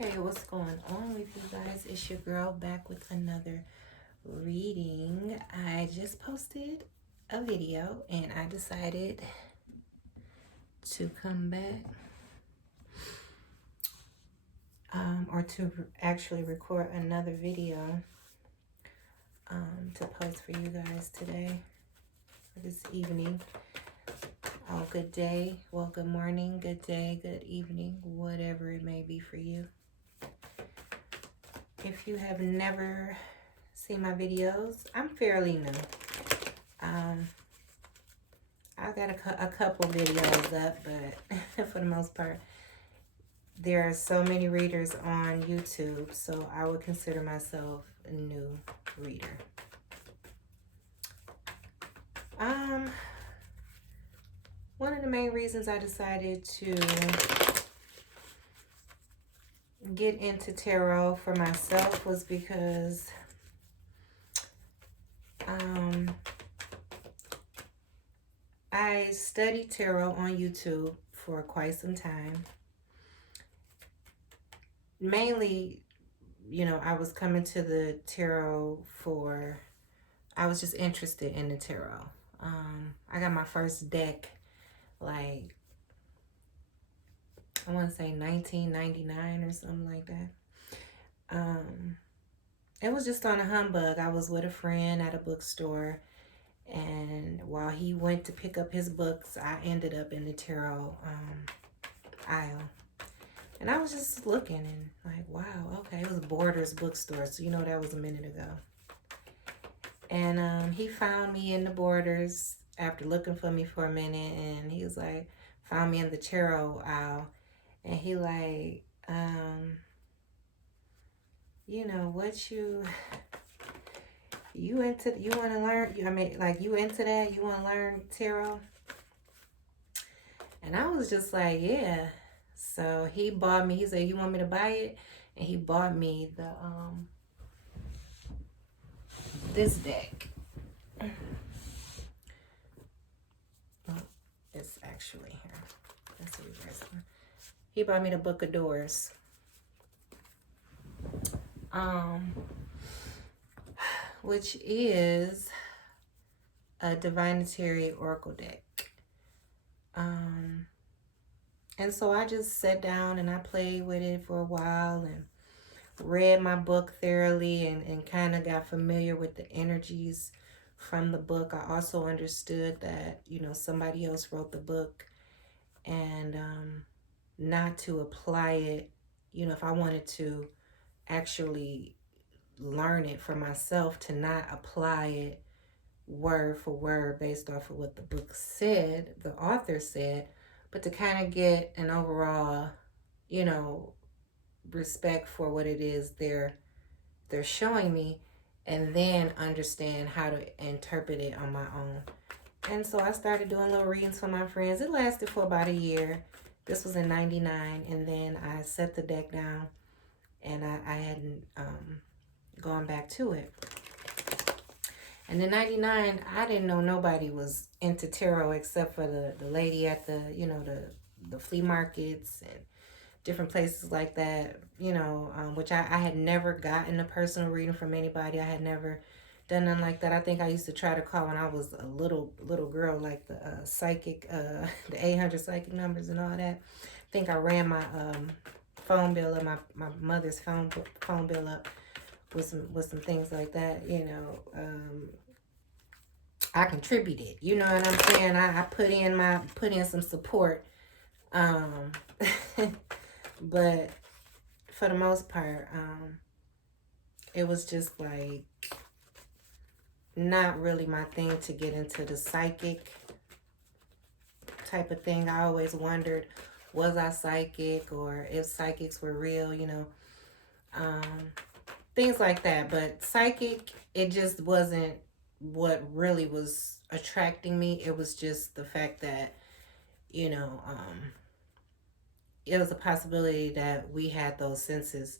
Hey, what's going on with you guys? It's your girl back with another reading. I just posted a video and I decided to come back or to actually record another video to post for you guys today or this evening. Oh, good day. Well, good morning, good day, good evening, whatever it may be for you. If you have never seen my videos, I'm fairly new. I've got a couple videos up, but for the most part, there are so many readers on YouTube, so I would consider myself a new reader. One of the main reasons I decided to get into tarot for myself was because I studied tarot on YouTube for quite some time. Mainly, I was coming to the tarot I was just interested in the tarot. I got my first deck, like, I want to say 1999 or something like that. It was just on a humbug. I was with a friend at a bookstore, and while he went to pick up his books, I ended up in the tarot aisle. And I was just looking and like, wow, okay. It was a Borders bookstore, so that was a minute ago. And he found me in the Borders after looking for me for a minute, and he was like, found me in the tarot aisle, and he like, what you want to learn? You into that? You want to learn tarot? And I was just like, yeah. So he bought me. He said, "You want me to buy it?" And he bought me the this deck. Oh, it's actually here. Let's see you guys. He bought me the Book of Doors. Which is a divinatory oracle deck. And so I just sat down and I played with it for a while and read my book thoroughly and kind of got familiar with the energies from the book. I also understood that, somebody else wrote the book, and not to apply it, if I wanted to actually learn it for myself, to not apply it word for word based off of what the book said, the author said, but to kind of get an overall, respect for what it is they're showing me, and then understand how to interpret it on my own. And so I started doing little readings for my friends. It lasted for about a year. This was in 99, and then I set the deck down, and I hadn't gone back to it. And in 99, I didn't know nobody was into tarot except for the lady at the, the flea markets and different places like that, which I had never gotten a personal reading from anybody. I had never done nothing like that. I think I used to try to call when I was a little girl, like the psychic, the 800 psychic numbers and all that. I think I ran my phone bill up, my mother's phone bill up with some things like that, I contributed, you know what I'm saying? I put in some support. But for the most part, it was just like not really my thing to get into the psychic type of thing. I always wondered, was I psychic, or if psychics were real, things like that. But psychic, it just wasn't what really was attracting me. It was just the fact that, it was a possibility that we had those senses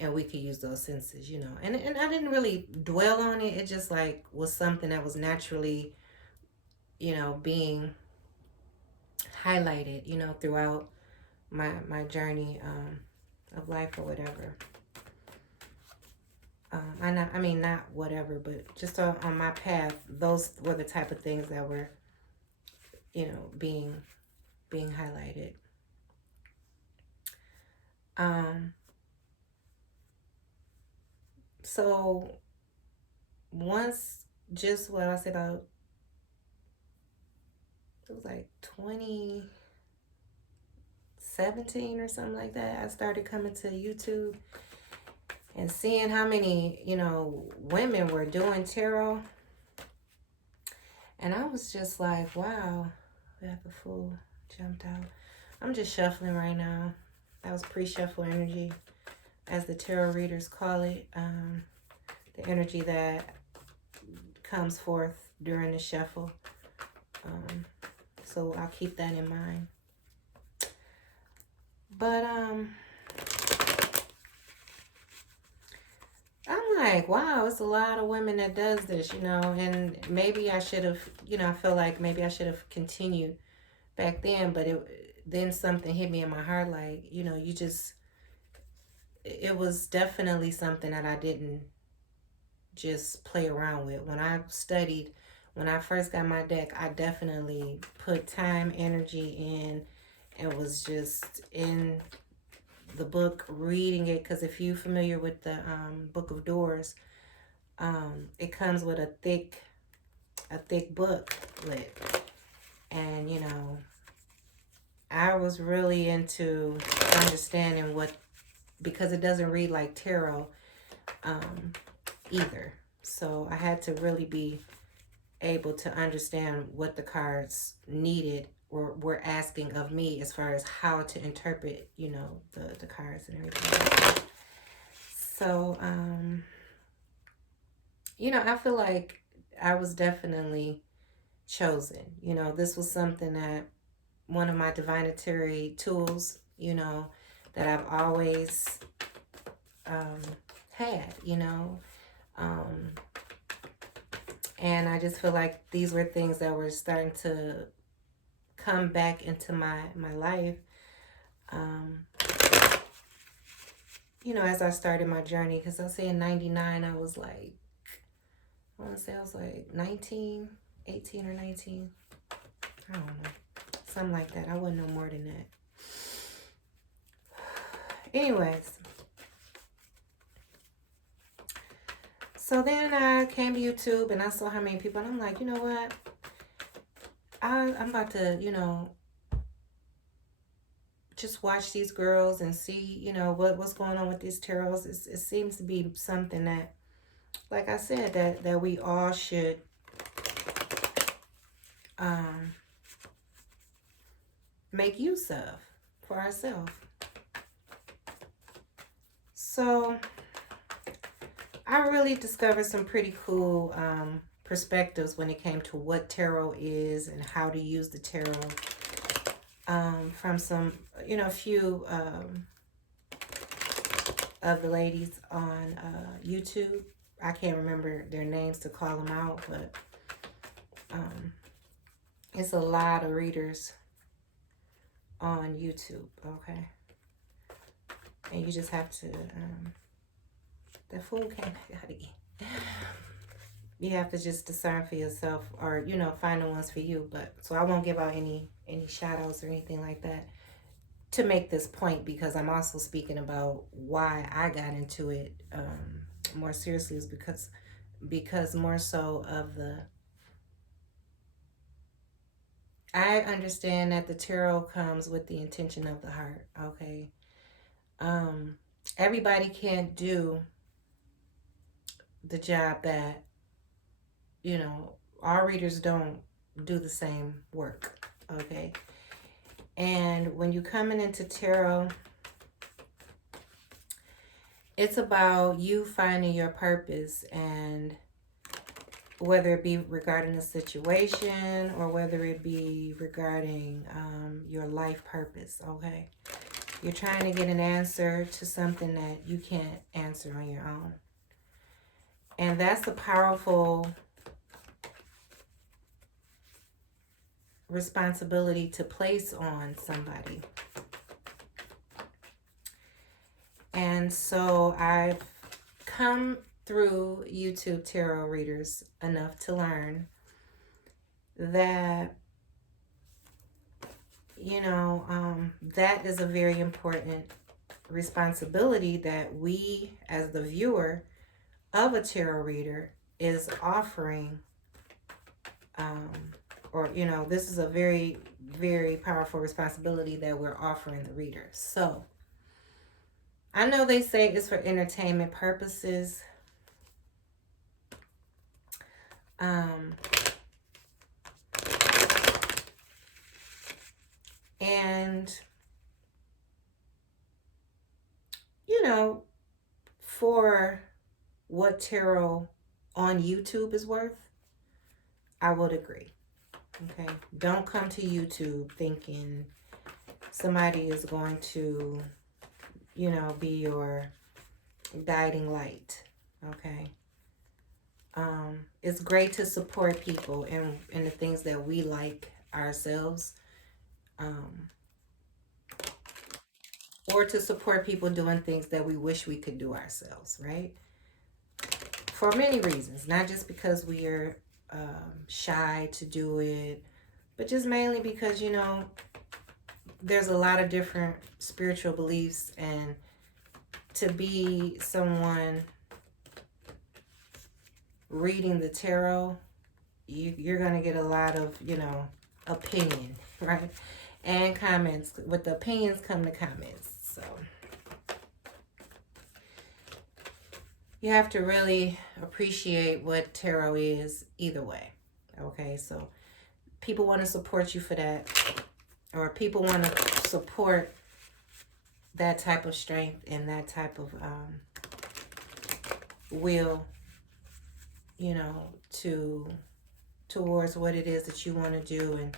and we could use those senses, and I didn't really dwell on it. It just like was something that was naturally, being highlighted, throughout my journey of life or whatever. I mean, not whatever, but just on my path, those were the type of things that were, being highlighted. So once, just what I said about, it was like 2017 or something like that, I started coming to YouTube and seeing how many, women were doing tarot. And I was just like, wow, we have the fool jumped out. I'm just shuffling right now. That was pre-shuffle energy, as the tarot readers call it. The energy that comes forth during the shuffle. So I'll keep that in mind. But I'm like, wow, it's a lot of women that does this, and maybe I should have, I feel like maybe I should have continued back then, but then something hit me in my heart, like, it was definitely something that I didn't just play around with. When I first got my deck, I definitely put time, energy in, and was just in the book, reading it, because if you're familiar with the Book of Doors, it comes with a thick booklet, and I was really into understanding because it doesn't read like tarot either, so I had to really be able to understand what the cards needed or were asking of me as far as how to interpret, the cards and everything. So, I feel like I was definitely chosen. This was something that one of my divinatory tools, that I've always had, and I just feel like these were things that were starting to come back into my life, as I started my journey. Because I'll say in 99, I was like, I want to say I was like 19, 18 or 19. I don't know. Something like that. I wouldn't know more than that. Anyways. So then I came to YouTube and I saw how many people, and I'm like, you know what? I'm about to, just watch these girls and see, what's going on with these tarots. It seems to be something that, like I said, that we all should make use of for ourselves. So I really discovered some pretty cool perspectives when it came to what tarot is and how to use the tarot from some, a few of the ladies on YouTube. I can't remember their names to call them out, but it's a lot of readers on YouTube, okay? And you just have to, the fool came back out again. You have to just discern for yourself, or, find the ones for you. But so I won't give out any shout outs or anything like that to make this point, because I'm also speaking about why I got into it more seriously, is because more so of I understand that the tarot comes with the intention of the heart, okay? Everybody can't do the job that, our readers don't do the same work, okay? And when you're coming into tarot, it's about you finding your purpose, and whether it be regarding a situation or whether it be regarding your life purpose, okay? You're trying to get an answer to something that you can't answer on your own. And that's a powerful responsibility to place on somebody. And so I've come through YouTube tarot readers enough to learn that, that is a very important responsibility that we, as the viewer of a tarot reader, is offering. This is a very, very powerful responsibility that we're offering the reader. So, I know they say it's for entertainment purposes. And, for what tarot on YouTube is worth, I would agree. Okay? Don't come to YouTube thinking somebody is going to, be your guiding light. Okay? It's great to support people in the things that we like ourselves. Or to support people doing things that we wish we could do ourselves, right? For many reasons, not just because we are shy to do it, but just mainly because, there's a lot of different spiritual beliefs, and to be someone reading the tarot, you're going to get a lot of, opinion, right? And comments. With the opinions come the comments. So you have to really appreciate what tarot is either way. Okay, so people want to support you for that, or people want to support that type of strength and that type of will, towards what it is that you want to do, and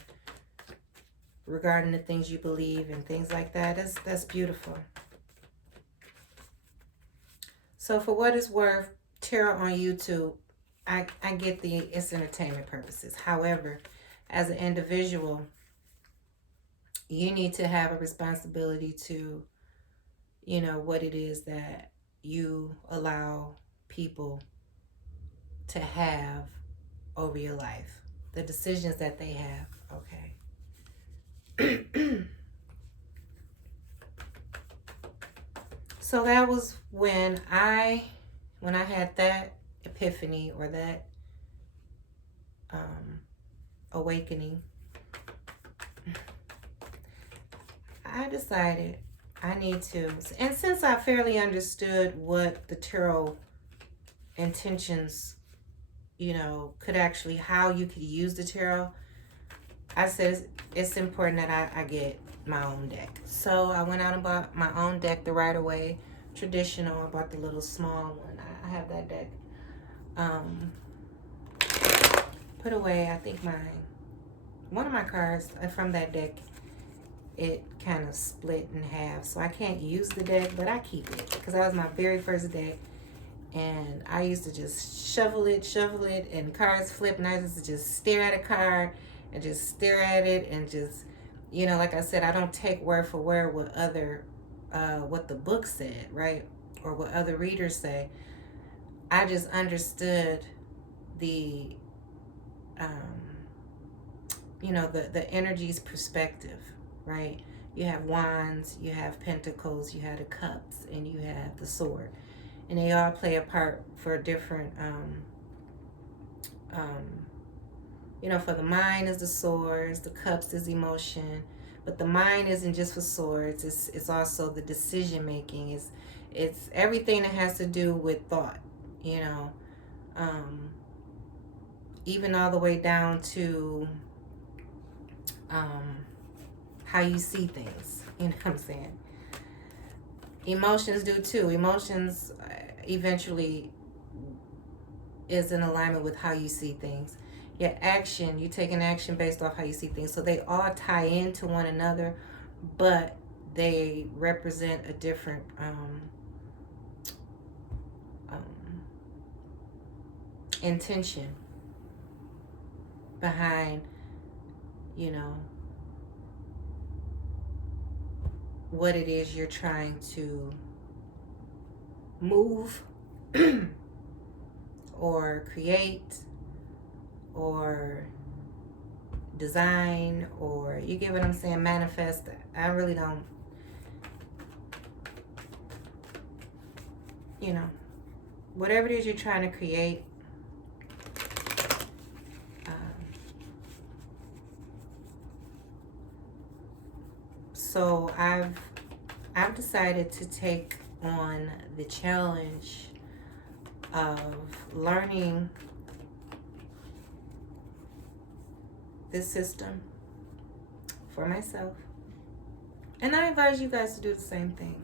regarding the things you believe and things like that. That's beautiful. So for what it's worth, tarot on YouTube, I get it's entertainment purposes. However, as an individual, you need to have a responsibility to, what it is that you allow people to have over your life, the decisions that they have. Okay. So that was when I had that epiphany, or that awakening. I decided I need to, and since I fairly understood what the tarot intentions, could actually, how you could use the tarot, I said it's important that I get my own deck. So I went out and bought my own deck the Rider-Waite traditional. I bought the little small one. I have that deck. Put away, I think one of my cards from that deck, it kind of split in half. So I can't use the deck, but I keep it because that was my very first deck. And I used to just shovel it, and cards flip, and I used to just stare at a card and just stare at it, and just, like I said, I don't take word for word what what the book said, right? Or what other readers say. I just understood the, the energy's perspective, right? You have wands, you have pentacles, you have the cups, and you have the sword. And they all play a part for different, for the mind is the swords, the cups is emotion, but the mind isn't just for swords. It's also the decision making. It's everything that has to do with thought. Even all the way down to how you see things. You know what I'm saying? Emotions do too. Emotions eventually is in alignment with how you see things. Your action, you take an action based off how you see things. So they all tie into one another, but they represent a different intention behind, what it is you're trying to move or create or design, or you get what I'm saying, manifest. I really don't, you know, whatever it is you're trying to create, so I've decided to take on the challenge of learning this system for myself, and I advise you guys to do the same thing.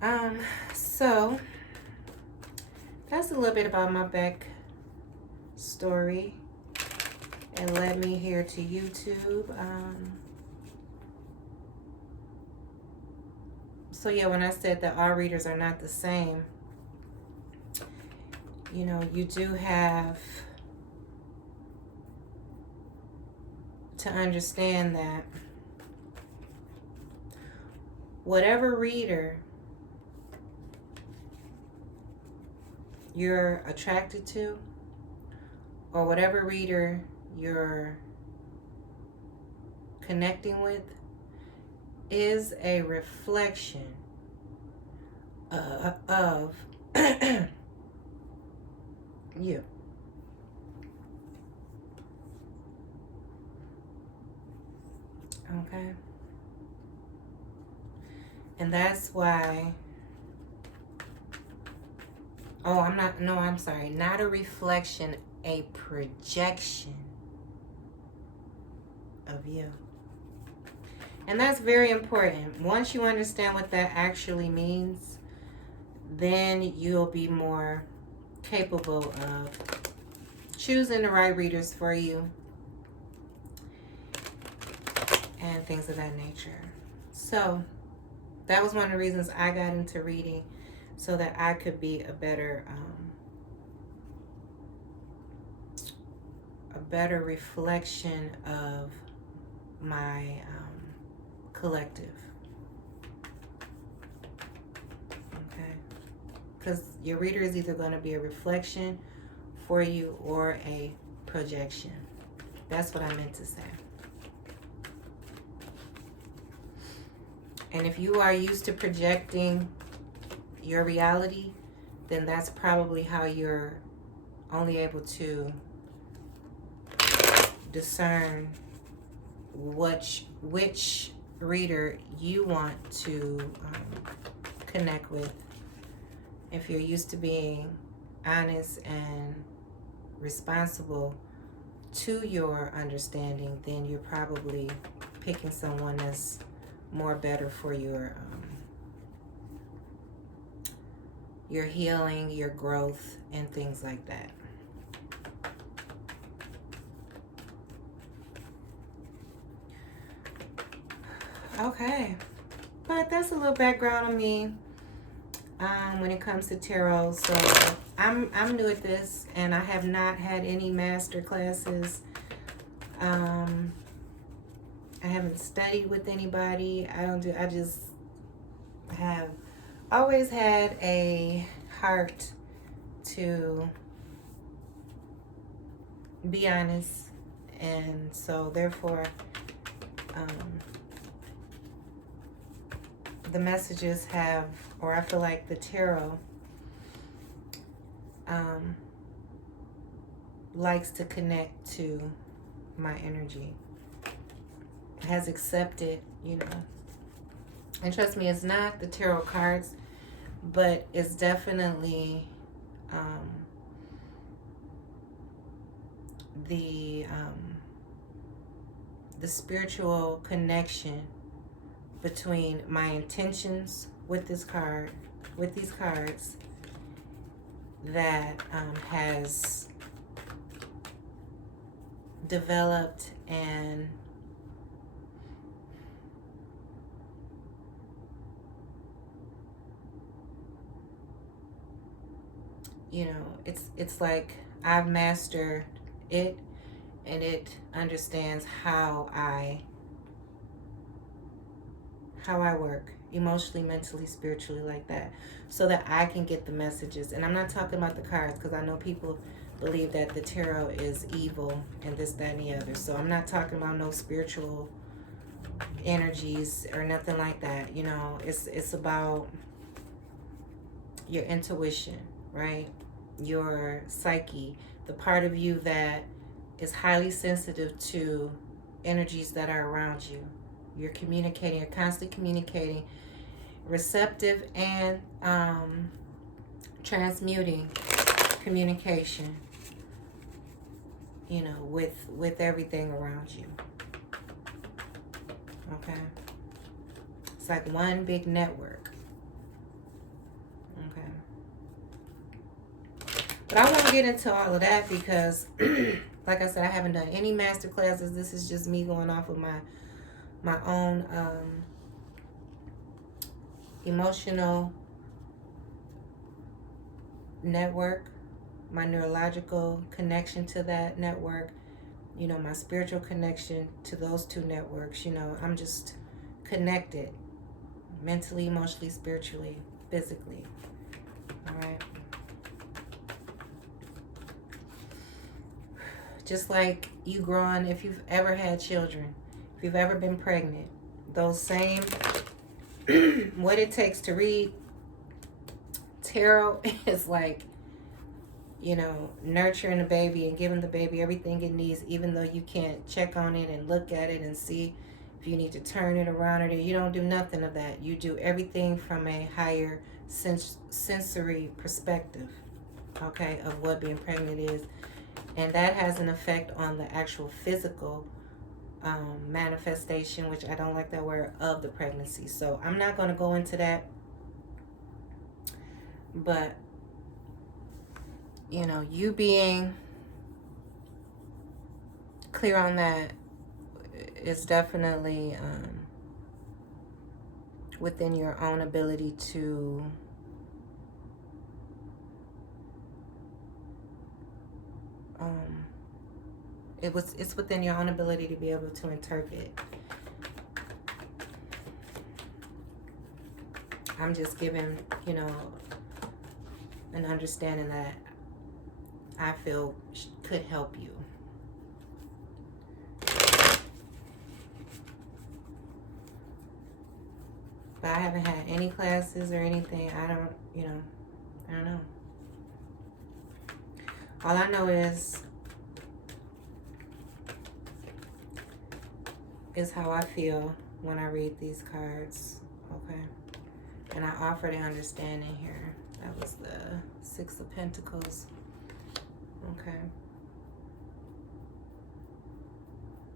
Okay. So that's a little bit about my back story, and led me here to YouTube. So yeah, when I said that all readers are not the same, you know, you do have to understand that whatever reader you're attracted to, or whatever reader you're connecting with, is a reflection of you. Okay? And that's why, I'm sorry, not a reflection, a projection of you. And that's very important. Once you understand what that actually means, then you'll be more capable of choosing the right readers for you and things of that nature. So that was one of the reasons I got into reading, so that I could be a better reflection of my collective. Okay? Because your reader is either going to be a reflection for you or a projection. That's what I meant to say. And if you are used to projecting your reality, then that's probably how you're only able to discern which reader you want to connect with. If you're used to being honest and responsible to your understanding, then you're probably picking someone that's more better for your healing, your growth, and things like that. Okay, but that's a little background on me when it comes to tarot. So I'm new at this, and I have not had any master classes. I haven't studied with anybody. I just have always had a heart to be honest, and so therefore the messages have, or I feel like the tarot likes to connect to my energy, has accepted, you know. And trust me, it's not the tarot cards, but it's definitely the spiritual connection between my intentions with this card, with these cards, that has developed, and you know, it's like I've mastered it, and it understands how how I work emotionally, mentally, spiritually, like that, so that I can get the messages. And I'm not talking about the cards, because I know people believe that the tarot is evil and this, that, and the other. So I'm not talking about no spiritual energies or nothing like that. You know, it's about your intuition, right? Your psyche, the part of you that is highly sensitive to energies that are around you. You're communicating, you're constantly communicating, receptive and transmuting communication, you know, with everything around you. Okay? It's like one big network. Okay. But I won't get into all of that because like I said, I haven't done any master classes. This is just me going off of my own emotional network, my neurological connection to that network, you know, my spiritual connection to those two networks. You know, I'm just connected mentally, emotionally, spiritually, physically. All right. Just like you growing, if you've ever had children, if you've ever been pregnant, those same what it takes to read tarot is like, you know, nurturing the baby and giving the baby everything it needs, even though you can't check on it and look at it and see if you need to turn it around, or you don't do nothing of that. You do everything from a higher sensory perspective, okay, of what being pregnant is. And that has an effect on the actual physical manifestation, which I don't like that word, of the pregnancy. So I'm not going to go into that. But, you know, you being clear on that is definitely within your own ability to it's within your own ability to be able to interpret. I'm just giving, you know, an understanding that I feel could help you. But I haven't had any classes or anything. I don't know. All I know is how I feel when I read these cards, okay? And I offer the understanding here. That was the Six of Pentacles, okay?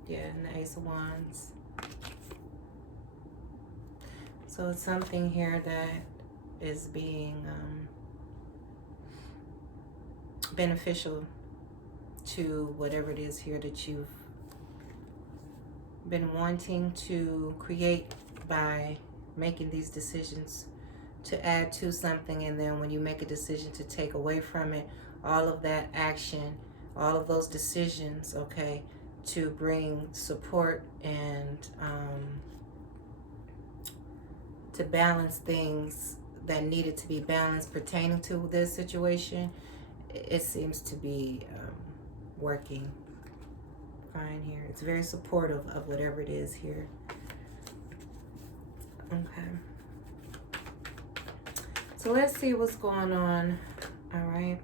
Yeah, and the Ace of Wands. So it's something here that is being beneficial to whatever it is here that you've been wanting to create by making these decisions to add to something. And then when you make a decision to take away from it, all of that action, all of those decisions, okay, to bring support and to balance things that needed to be balanced pertaining to this situation, it seems to be working fine here. It's very supportive of whatever it is here. Okay. So let's see what's going on. All right.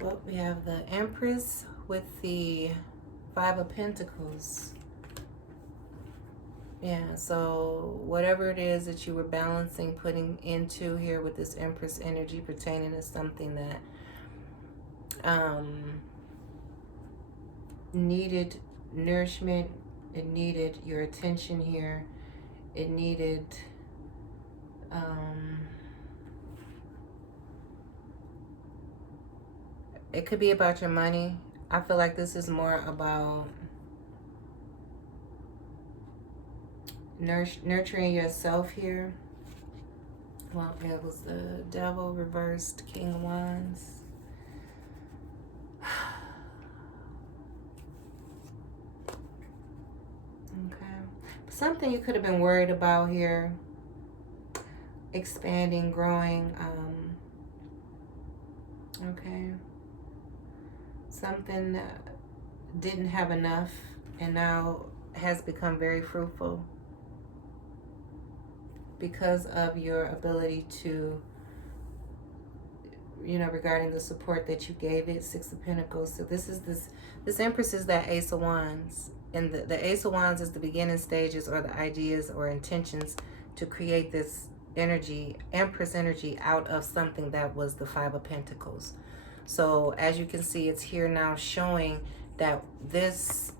Well, we have the Empress with the Five of Pentacles. Yeah, so whatever it is that you were balancing, putting into here with this Empress energy pertaining to something that needed nourishment, it needed your attention here, it needed it could be about your money. I feel like this is more about nurturing yourself here. Well, it was the Devil reversed, King of Wands. Okay. something you could have been worried about here, expanding, growing, okay, something that didn't have enough and now has become very fruitful because of your ability to, you know, regarding the support that you gave it. Six of Pentacles. So this Empress is that Ace of Wands, and the Ace of Wands is the beginning stages or the ideas or intentions to create this energy, Empress energy, out of something that was the Five of Pentacles. So as you can see, it's here now showing that this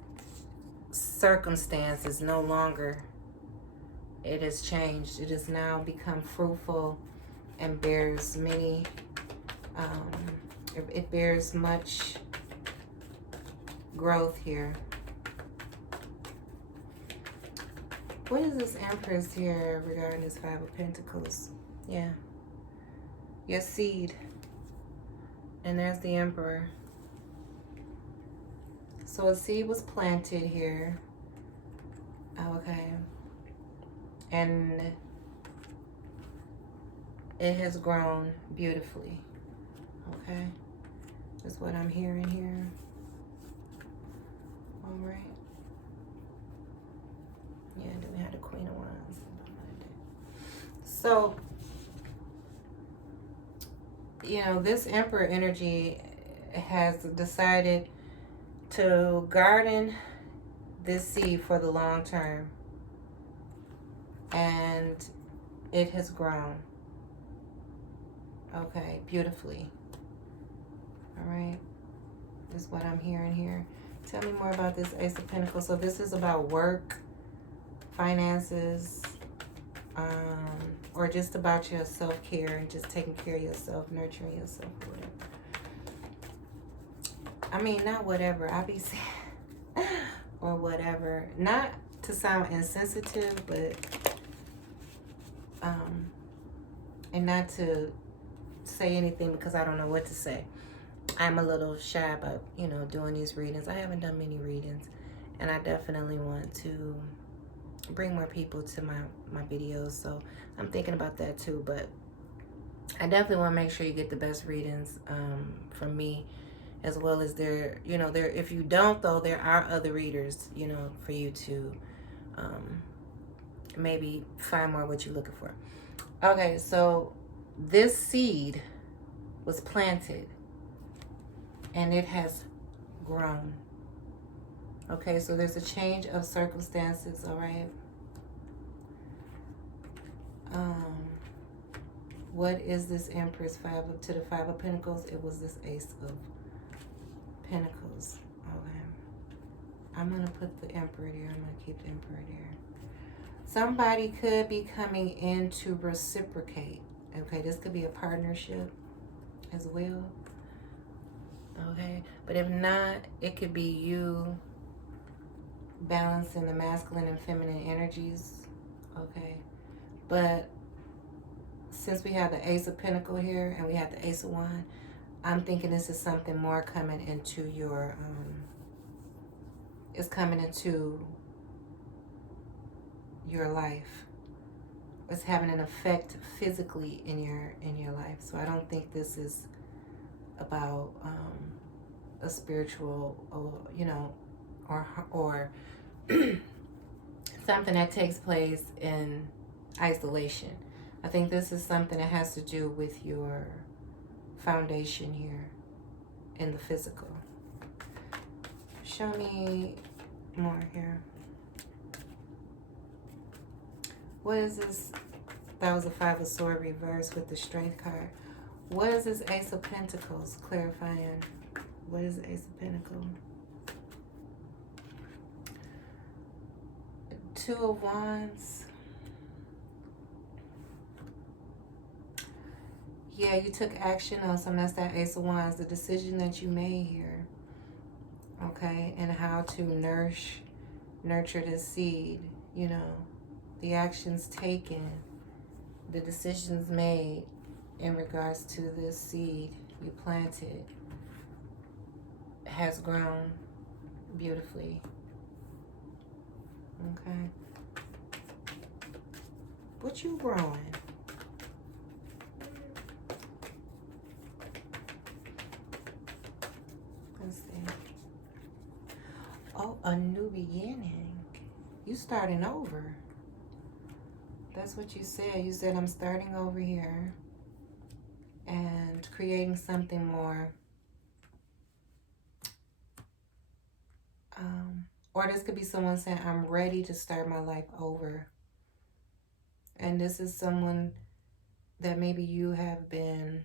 circumstance is no longer, it has changed. It has now become fruitful and bears many, it bears much growth here. What is this Empress here regarding this Five of Pentacles? Yeah. Your seed. And there's the Emperor. So a seed was planted here. Okay. And it has grown beautifully. Okay. That's what I'm hearing here. All right. Yeah, then we had the Queen of Wands. So, you know, this Emperor energy has decided to garden this seed for the long term. And it has grown. Okay, beautifully. All right. This is what I'm hearing here. Tell me more about this Ace of Pentacles. So this is about work, finances, or just about your self-care and just taking care of yourself, nurturing yourself, or whatever. I mean, not whatever. I be saying, or whatever. Not to sound insensitive, but, and not to say anything because I don't know what to say. I'm a little shy about, you know, doing these readings. I haven't done many readings, and I definitely want to bring more people to my videos, so I'm thinking about that too. But I definitely want to make sure you get the best readings from me, as well as there, you know, there, if you don't though, there are other readers, you know, for you to maybe find more what you're looking for. Okay, so this seed was planted and it has grown. Okay, so there's a change of circumstances, all right? What is this Empress? To the Five of Pentacles? It was this Ace of Pentacles. Okay. I'm going to put the Emperor there. I'm going to keep the Emperor there. Somebody could be coming in to reciprocate. Okay, this could be a partnership as well. Okay, but if not, it could be you balancing the masculine and feminine energies. Okay, but since we have the Ace of Pentacle here and we have the Ace of Wand, I'm thinking this is something more coming into your, it's coming into your life. It's having an effect physically in your life. So I don't think this is about a spiritual, you know, or something that takes place in isolation. I think this is something that has to do with your foundation here in the physical. Show me more here. What is this? That was a Five of Swords reverse with the Strength card. What is this Ace of Pentacles? Clarifying. What is the Ace of Pentacles? Two of Wands. Yeah, you took action on something. That's that Ace of Wands. The decision that you made here. Okay, and how to nurture this seed. You know, the actions taken, the decisions made in regards to this seed you planted has grown beautifully. Okay. What you growing? Let's see. Oh, a new beginning. You starting over. That's what you said. You said I'm starting over here and creating something more. Or this could be someone saying, I'm ready to start my life over. And this is someone that maybe you have been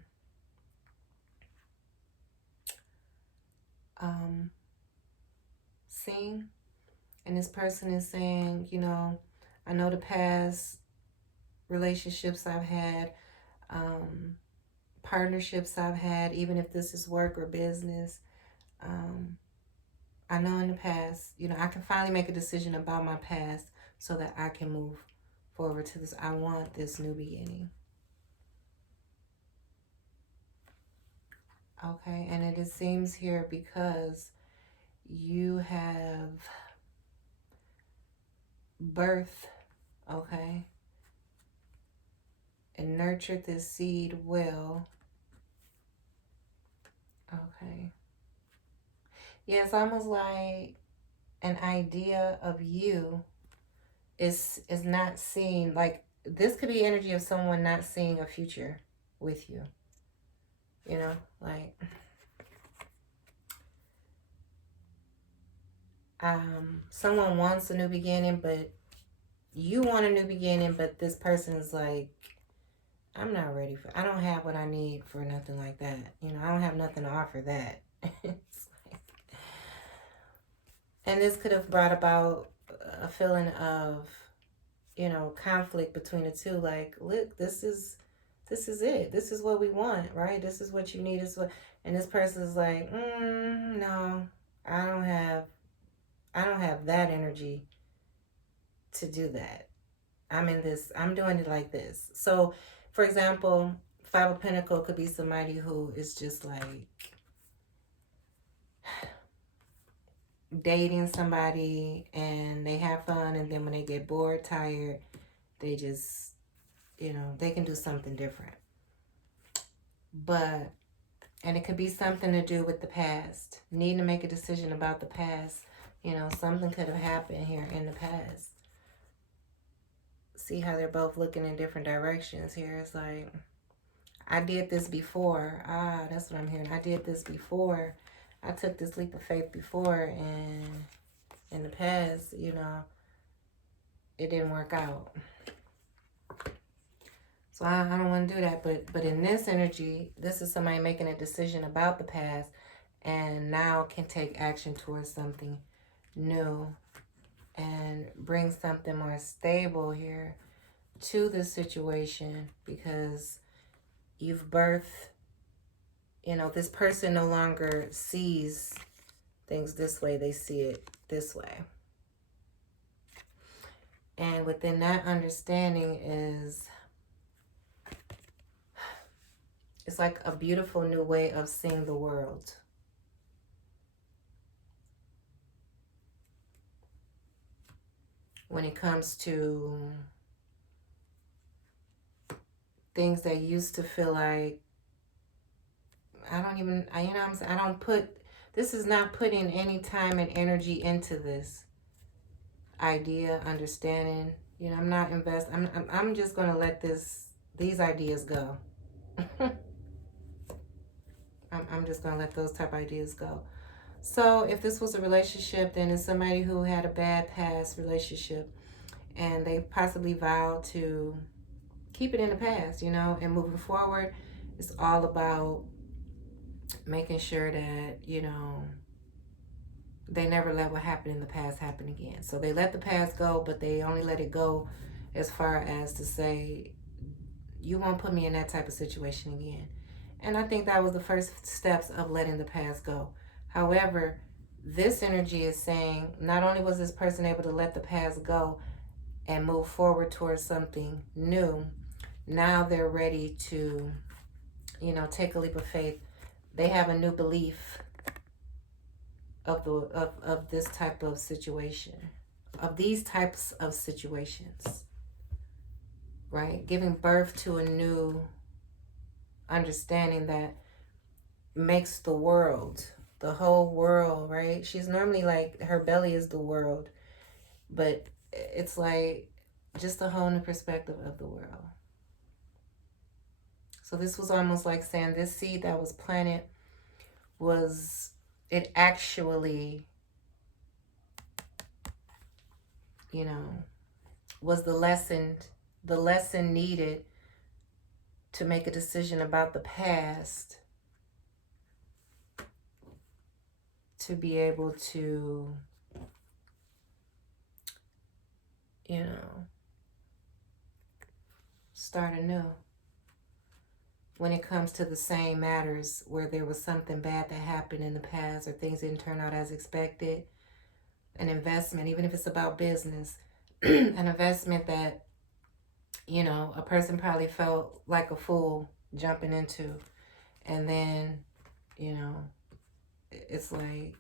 seeing. And this person is saying, you know, I know the past relationships I've had, partnerships I've had, even if this is work or business. I know in the past, you know, I can finally make a decision about my past so that I can move forward to this. I want this new beginning. Okay, and it seems here because you have birth, okay, and nurtured this seed well. Okay. Yeah, it's almost like an idea of you is not seeing, like this could be energy of someone not seeing a future with you. You know, like someone wants a new beginning, but you want a new beginning, but this person is like, I'm not ready for, I don't have what I need for nothing like that. You know, I don't have nothing to offer that. And this could have brought about a feeling of, you know, conflict between the two. Like, look, this is it. This is what we want, right? This is what you need. Is what, and this person is like, no, I don't have that energy to do that. I'm doing it like this. So, for example, Five of Pentacles could be somebody who is just like dating somebody and they have fun, and then when they get bored, tired, they just, you know, they can do something different. But, and it could be something to do with the past, needing to make a decision about the past. You know, something could have happened here in the past. See how they're both looking in different directions here. It's like, I did this before. That's what I'm hearing. I did this before. I took this leap of faith before, and in the past, you know, it didn't work out. So I don't want to do that. But in this energy, this is somebody making a decision about the past and now can take action towards something new and bring something more stable here to the situation, because you've birthed, you know, this person no longer sees things this way. They see it this way. And within that understanding is, it's like a beautiful new way of seeing the world. When it comes to things that used to feel like, I don't even, you know what I'm saying? I don't put, this is not putting any time and energy into this idea, understanding. You know, I'm not I'm just going to let these ideas go. I'm just going to let those type of ideas go. So if this was a relationship, then it's somebody who had a bad past relationship and they possibly vowed to keep it in the past, you know, and moving forward, it's all about making sure that, you know, they never let what happened in the past happen again. So they let the past go, but they only let it go as far as to say, you won't put me in that type of situation again. And I think that was the first steps of letting the past go. However, this energy is saying not only was this person able to let the past go and move forward towards something new, now they're ready to, you know, take a leap of faith. They have a new belief of this type of situation, of these types of situations, right? Giving birth to a new understanding that makes the world, the whole world, right? She's normally like, her belly is the world, but it's like just a whole new perspective of the world. So this was almost like saying this seed that was planted was, it actually, you know, was the lesson needed to make a decision about the past, to be able to, you know, start anew when it comes to the same matters where there was something bad that happened in the past or things didn't turn out as expected. An investment, even if it's about business, an investment that, you know, a person probably felt like a fool jumping into, and then, you know, it's like,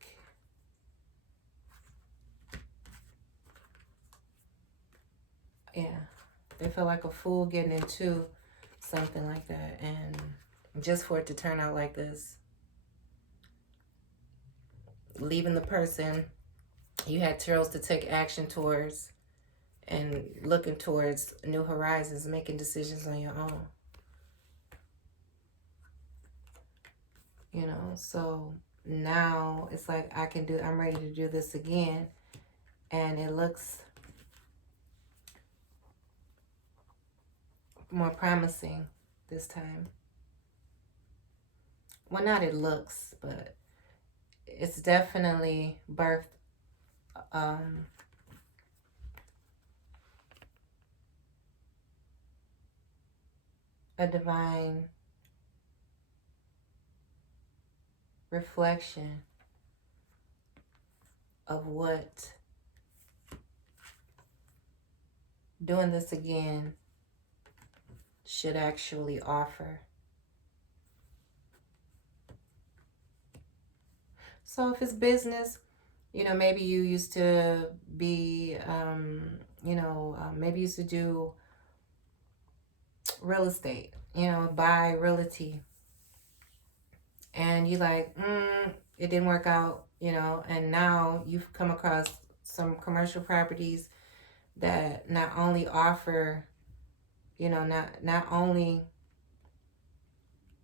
yeah, they felt like a fool getting into something like that, and just for it to turn out like this, leaving the person you had chose to take action towards and looking towards new horizons, making decisions on your own. You know, so now it's like I'm ready to do this again, and it looks more promising this time. Well, not it looks, but it's definitely birthed a divine reflection of what doing this again should actually offer. So if it's business, you know, maybe you used to be, maybe you used to do real estate, you know, buy realty. And you like, it didn't work out, you know, and now you've come across some commercial properties that not only offer, you know, not only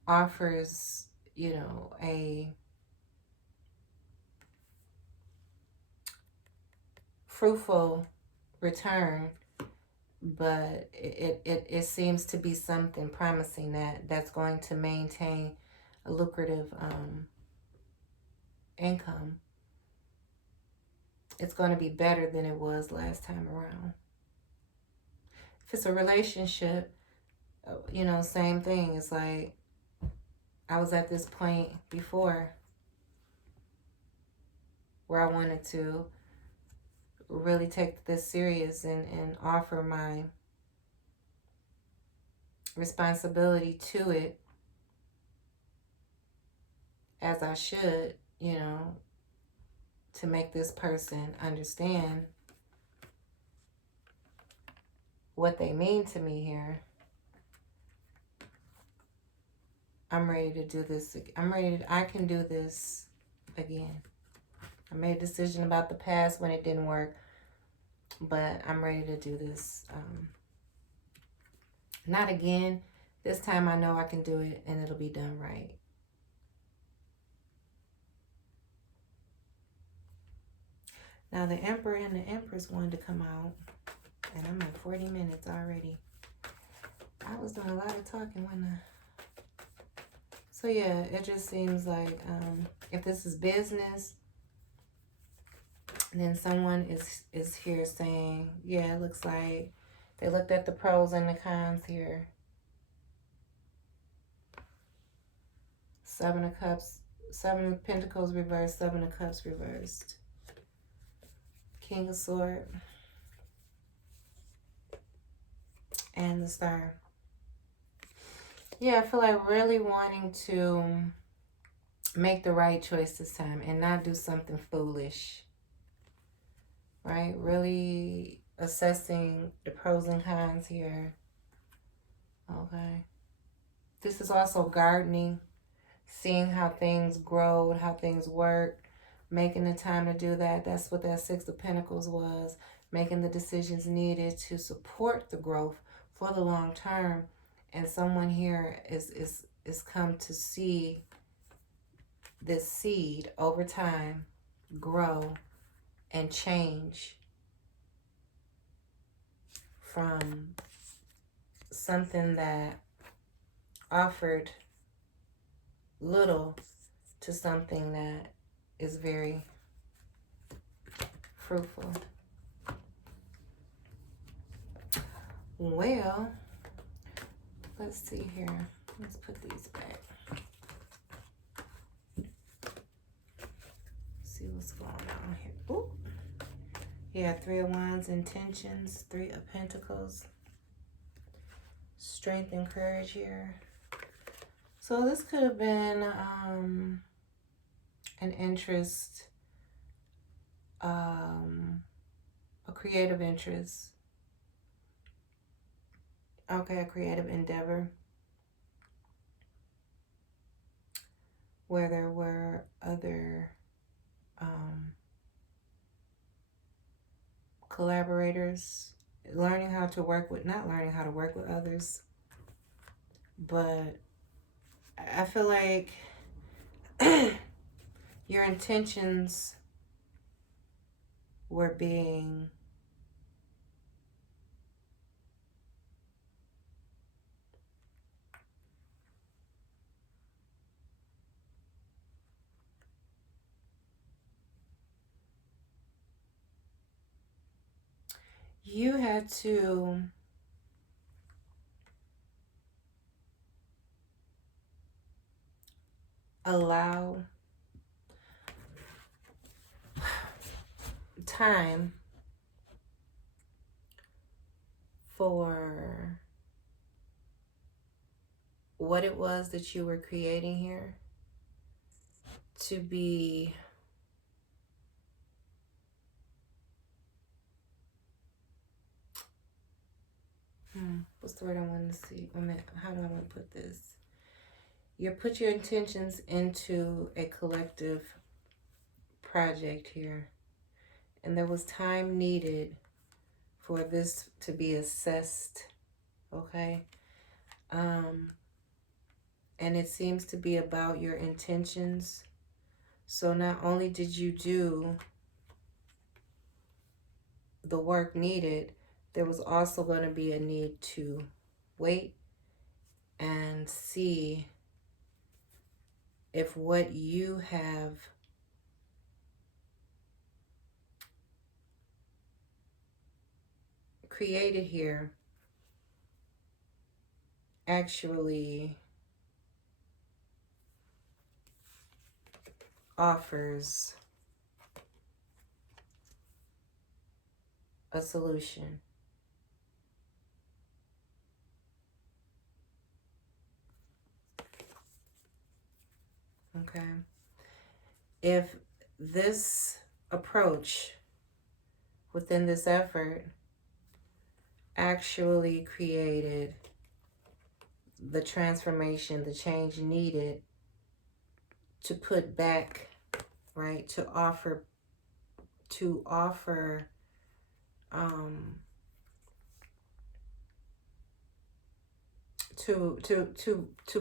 offers, you know, a fruitful return, but it seems to be something promising that's going to maintain a lucrative income. It's going to be better than it was last time around. If it's a relationship, you know, same thing. It's like I was at this point before where I wanted to really take this serious and offer my responsibility to it as I should, you know, to make this person understand what they mean to me here. I'm ready to do this. I can do this again. I made a decision about the past when it didn't work, but I'm ready to do this. Not again. This time I know I can do it and it'll be done right. Now the Emperor and the Empress wanted to come out, and I'm at 40 minutes already. I was doing a lot of talking, wasn't I? So yeah, it just seems like if this is business, then someone is here saying, yeah, it looks like they looked at the pros and the cons here. 7 of Cups, 7 of Pentacles reversed, 7 of Cups reversed. King of Swords. And the Star. Yeah, I feel like really wanting to make the right choice this time and not do something foolish. Right? Really assessing the pros and cons here. Okay. This is also gardening, seeing how things grow, how things work, making the time to do that. That's what that Six of Pentacles was, making the decisions needed to support the growth for the long term. And someone here is come to see this seed over time grow and change from something that offered little to something that is very fruitful. Well, let's see here. Let's put these back. See what's going on here. Ooh. Yeah, Three of Wands, intentions, Three of Pentacles, strength and courage here. So this could have been an interest, a creative interest. Okay, a creative endeavor where there were other collaborators, learning how to work with, not learning how to work with others, but I feel like your intentions were being you had to allow time for what it was that you were creating here to be what's the word I want to see? How do I want to put this? You put your intentions into a collective project here, and there was time needed for this to be assessed, okay? And it seems to be about your intentions. So not only did you do the work needed, there was also going to be a need to wait and see if what you have created here actually offers a solution. Okay. If this approach within this effort actually created the transformation, the change needed to put back, right, to offer to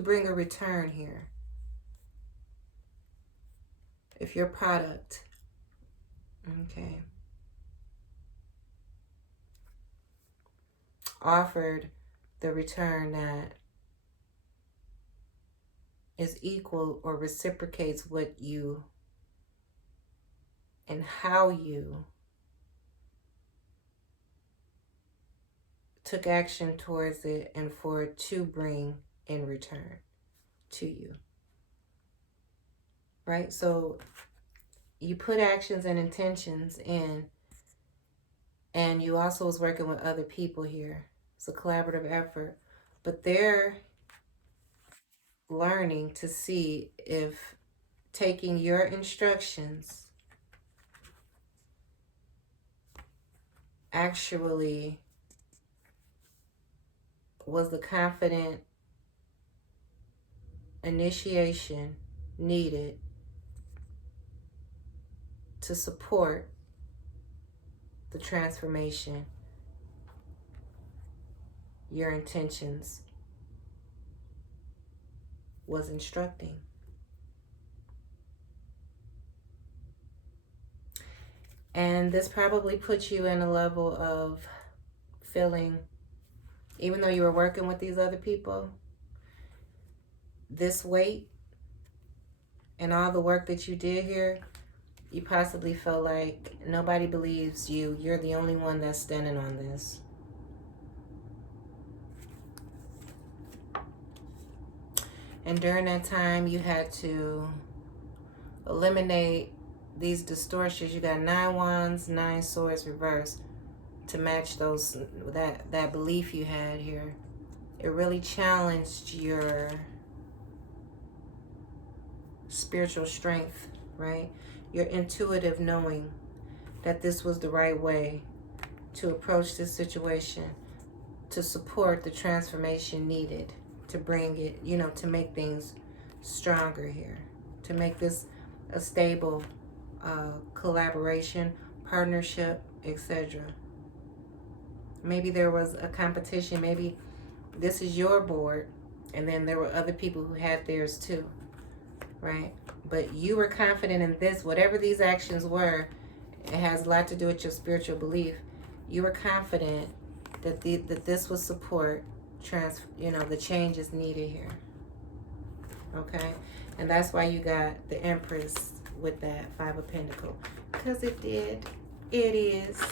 bring a return here. If your product, okay, offered the return that is equal or reciprocates what you and how you took action towards it, and for it to bring in return to you, right? So you put actions and intentions in, and you also was working with other people here. It's a collaborative effort, but they're learning to see if taking your instructions actually was the confident initiation needed to support the transformation your intentions was instructing. And this probably puts you in a level of feeling, even though you were working with these other people, this weight and all the work that you did here, you possibly feel like nobody believes you. You're the only one that's standing on this. And during that time, you had to eliminate these distortions. You got 9 wands, 9 swords reversed to match those that belief you had here. It really challenged your spiritual strength, right? Your intuitive knowing that this was the right way to approach this situation, to support the transformation needed, to bring it, to make things stronger here, to make this a stable collaboration, partnership, etc. Maybe there was a competition. Maybe this is your board, and then there were other people who had theirs too, right? But you were confident in this, whatever these actions were. It has a lot to do with your spiritual belief. You were confident that that this would support the changes needed here. Okay, and that's why you got the Empress with that 5 of Pentacles, because it did. It is.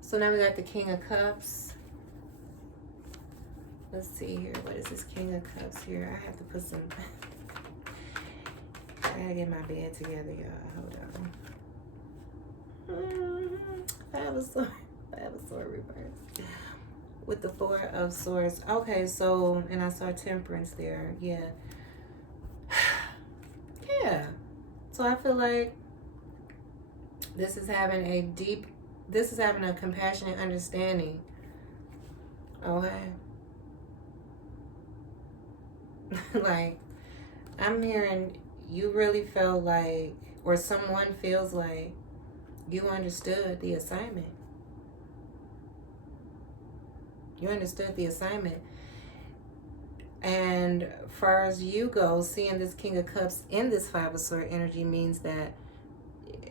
So now we got the King of Cups. Let's see here. What is this King of Cups here? I have to put some. I gotta get my bed together, y'all. Hold on. 5 of Swords. 5 of Swords reverse. With the 4 of Swords. Okay, so, and I saw Temperance there. Yeah. Yeah. So I feel like this is having a compassionate understanding. Okay. Like, I'm hearing you really felt like, or someone feels like you understood the assignment. You understood the assignment. And far as you go, seeing this King of Cups in this 5 of Swords energy means that,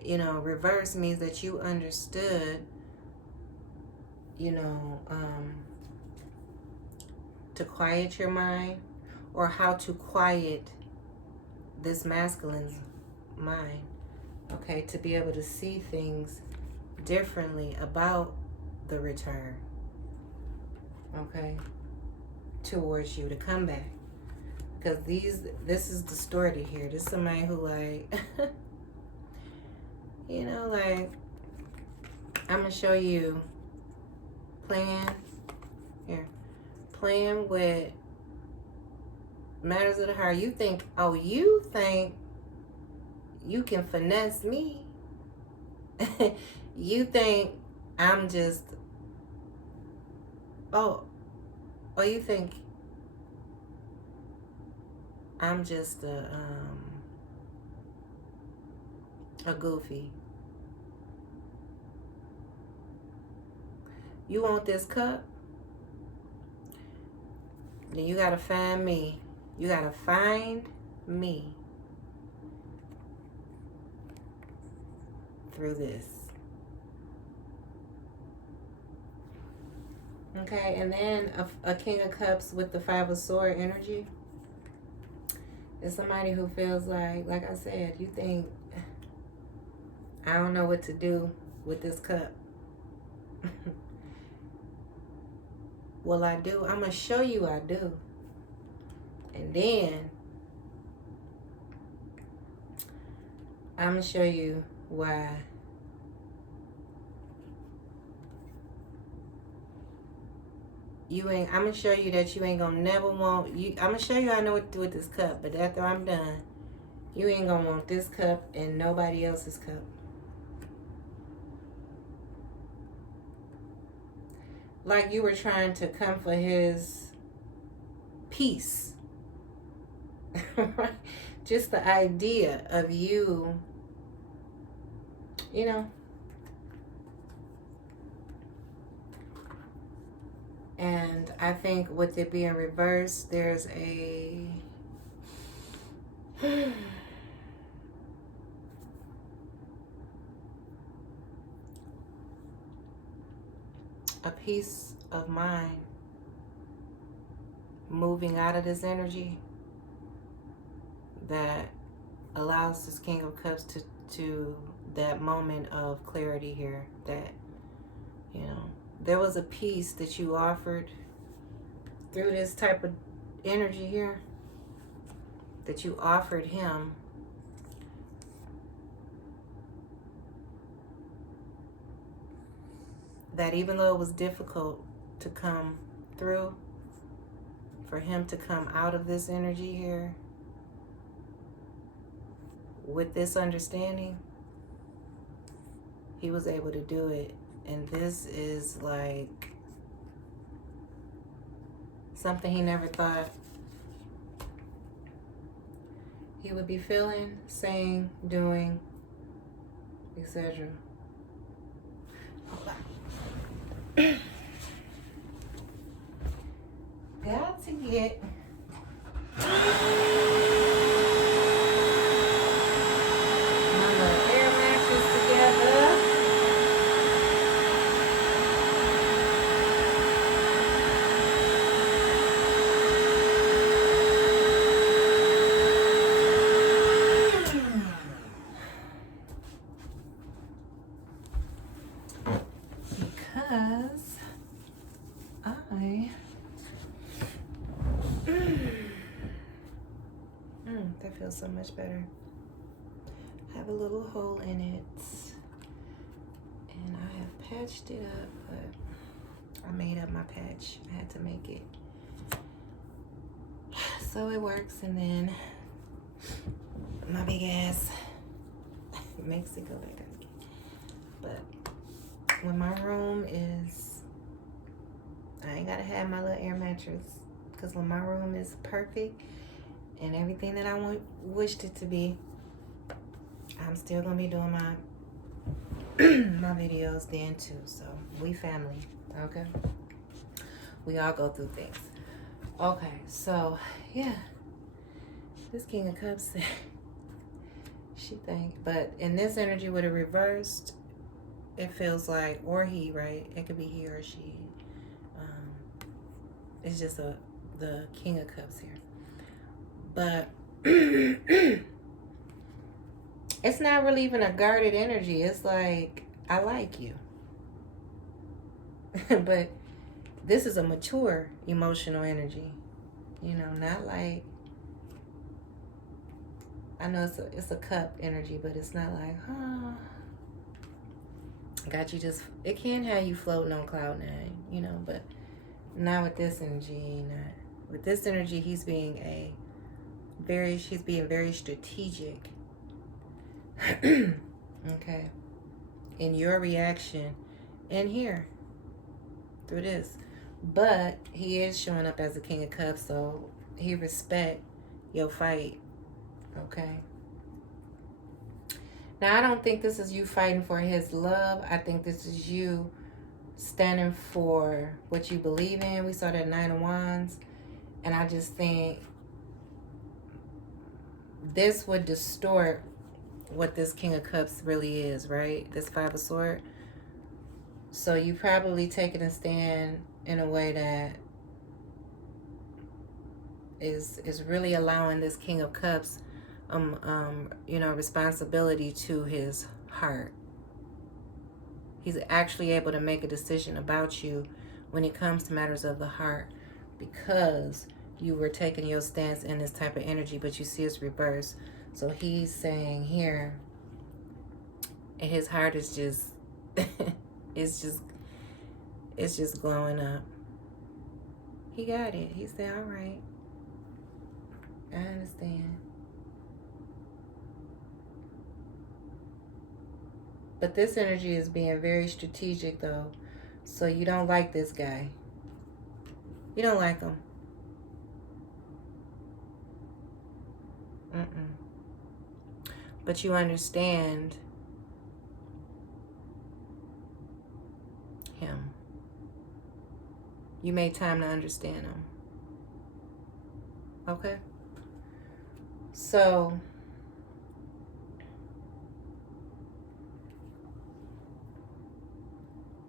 reverse means that you understood, to quiet your mind, or how to quiet this masculine's mind, okay, to be able to see things differently about the return, okay, towards you, to come back. Because this is distorted here. This is somebody who like, like, I'm going to show you playing with matters of the heart. You think you can finesse me. You think I'm just, you think I'm just a goofy. You want this cup? Then you gotta find me. You gotta find me through this. Okay, and then a King of Cups with the 5 of Swords energy is somebody who feels like I said, you think, I don't know what to do with this cup. Well, I do. I'm going to show you I do. And then I'm going to show you why you ain't. I'm going to show you that you ain't going to never want. I'm going to show you I know what to do with this cup. But after I'm done, you ain't going to want this cup and nobody else's cup. like you were trying to come for his peace. Just the idea of you, you know. And I think with it being reversed, there's a a peace of mind moving out of this energy that allows this King of Cups to that moment of clarity here, that, you know, there was a peace that you offered through this type of energy here, that you offered him, that even though it was difficult to come through, for him to come out of this energy here with this understanding, he was able to do it. And this is like something he never thought he would be feeling, saying, doing, etc. Got to get my little air mattress together. Because that feels so much better. Have a little hole in it, and I have patched it up, but I made up my patch. I had to make it so it works. And then my big ass makes it go back up again. But when my room is, I ain't gotta have my little air mattress, because when my room is perfect and everything that I wished it to be, I'm still gonna be doing my my videos then too. So we family, okay? We all go through things. Okay, so yeah, this King of Cups, she think, but in this energy with it reversed, it feels like, or he, right? It could be he or she. It's just the King of Cups here. But it's not really even a guarded energy. It's like, I like you. But this is a mature emotional energy. You know, not like, I know it's a cup energy, but it's not like, got you just, it can have you floating on cloud nine, you know, but not with this energy. Not with this energy. He's being very strategic. Okay, in your reaction in here through this, but he is showing up as a King of Cups, so he respect your fight. Okay, now I don't think this is you fighting for his love. I think this is you standing for what you believe in. We saw that Nine of Wands, and I just think this would distort what this King of Cups really is, right? This Five of Swords. So you probably taking a stand in a way that is really allowing this King of Cups you know, responsibility to his heart. He's actually able to make a decision about you when it comes to matters of the heart, because you were taking your stance in this type of energy, but you see it's reversed. So he's saying here, his heart is just, it's just glowing up. He got it. He said, all right, I understand. But this energy is being very strategic though. So you don't like this guy. You don't like him. But you understand him. You made time to understand him. Okay? So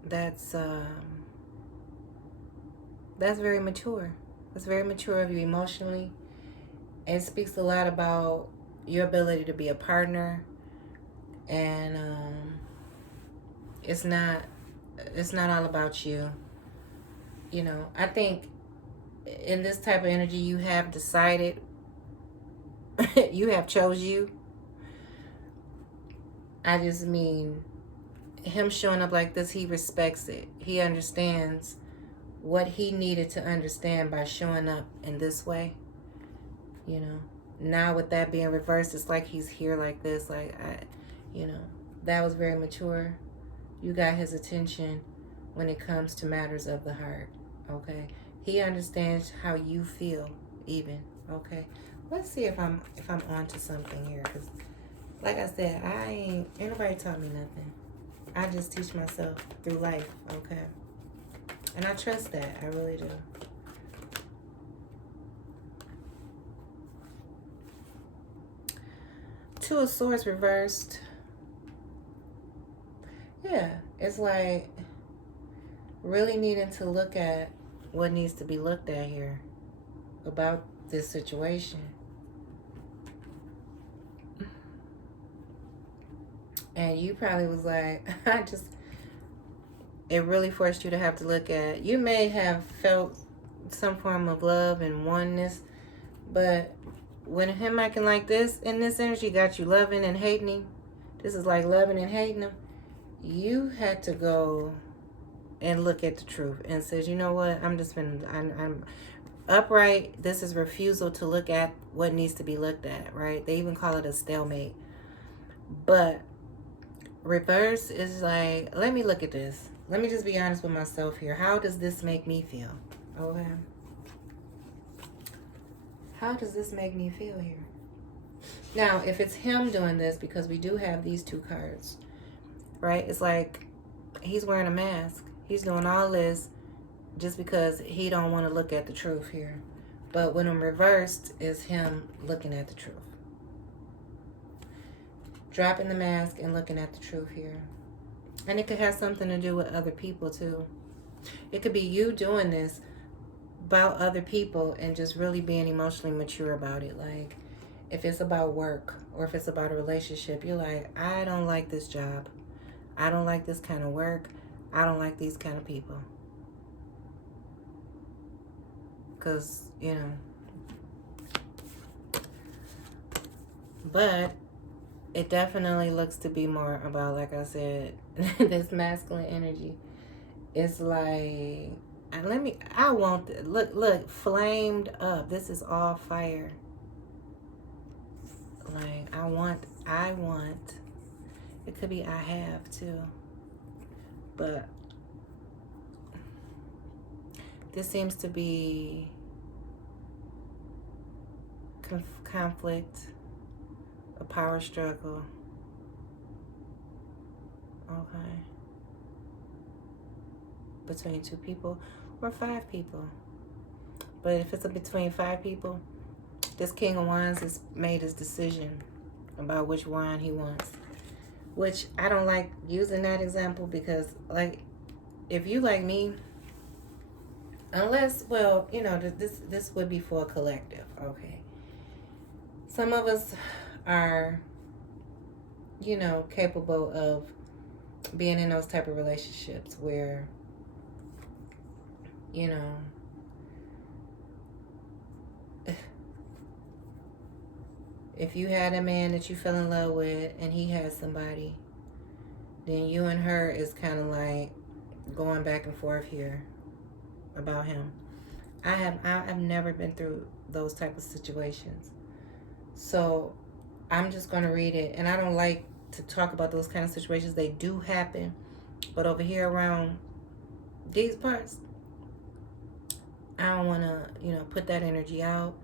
that's very mature. That's very mature of you emotionally. It speaks a lot about your ability to be a partner, and it's not all about you. You know, I think in this type of energy, you have decided, you have chose you. I just mean, him showing up like this, he respects it. He understands what he needed to understand by showing up in this way. You know, now with that being reversed, it's like he's here like this. Like, that was very mature. You got his attention when it comes to matters of the heart. Okay, he understands how you feel, even. Okay, let's see if I'm onto something here, because, like I said, ain't nobody taught me nothing. I just teach myself through life. Okay, and I trust that. I really do. Two of Swords reversed. Yeah, it's like really needing to look at what needs to be looked at here about this situation. And you probably was like, it really forced you to have to look at, you may have felt some form of love and oneness, but when him acting like this in this energy got you loving and hating him, this is like loving and hating him, you had to go and look at the truth and says, you know what, I'm upright. This is refusal to look at what needs to be looked at, right? They even call it a stalemate. But reverse is like, let me look at this. Let me just be honest with myself here. How does this make me feel? Okay. How does this make me feel here? Now, if it's him doing this, because we do have these two cards, right? It's like he's wearing a mask. He's doing all this just because he don't want to look at the truth here. But when I'm reversed is him looking at the truth. Dropping the mask and looking at the truth here. And it could have something to do with other people too. It could be you doing this about other people and just really being emotionally mature about it. Like, if it's about work or if it's about a relationship, you're like, I don't like this job. I don't like this kind of work. I don't like these kind of people. Because, but it definitely looks to be more about, like I said, this masculine energy. It's like, I want, look, flamed up. This is all fire. Like, I want, it could be I have too. But this seems to be conflict, a power struggle. Okay. Between two people or 5 people. But if it's between 5 people, this King of Wands has made his decision about which wand he wants. Which I don't like using that example because, like, if you like me, unless, well, this would be for a collective, okay? Some of us are, capable of being in those type of relationships where, if you had a man that you fell in love with and he has somebody, then you and her is kind of like going back and forth here about him. I've never been through those type of situations. So I'm just going to read it. And I don't like to talk about those kind of situations. They do happen. But over here around these parts, I don't want to, put that energy out,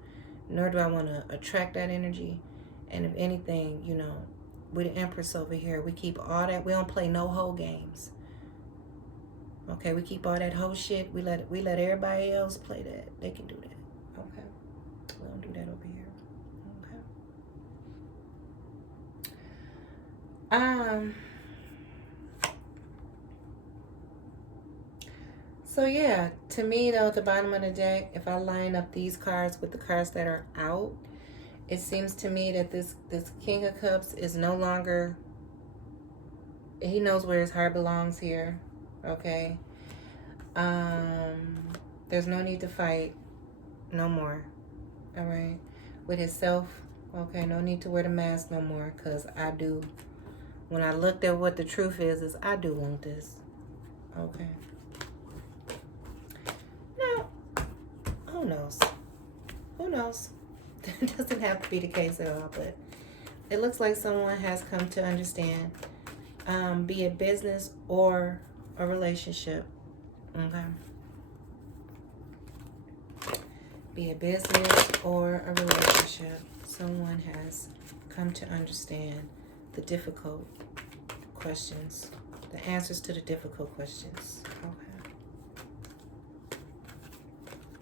nor do I want to attract that energy. And if anything, with the Empress over here, we keep all that. We don't play no whole games. Okay, we keep all that whole shit. We let everybody else play that. They can do that. Okay, we don't do that over here. Okay. So yeah, to me though, at the bottom of the deck, if I line up these cards with the cards that are out, it seems to me that this King of Cups is no longer. He knows where his heart belongs here. Okay. There's no need to fight no more. All right. With himself. Okay. No need to wear the mask no more. Cause I do. When I looked at what the truth is I do want this. Okay. Now, who knows? Who knows? It doesn't have to be the case at all, but it looks like someone has come to understand, be it business or a relationship. Okay. Be it business or a relationship, someone has come to understand the difficult questions, the answers to the difficult questions. Okay.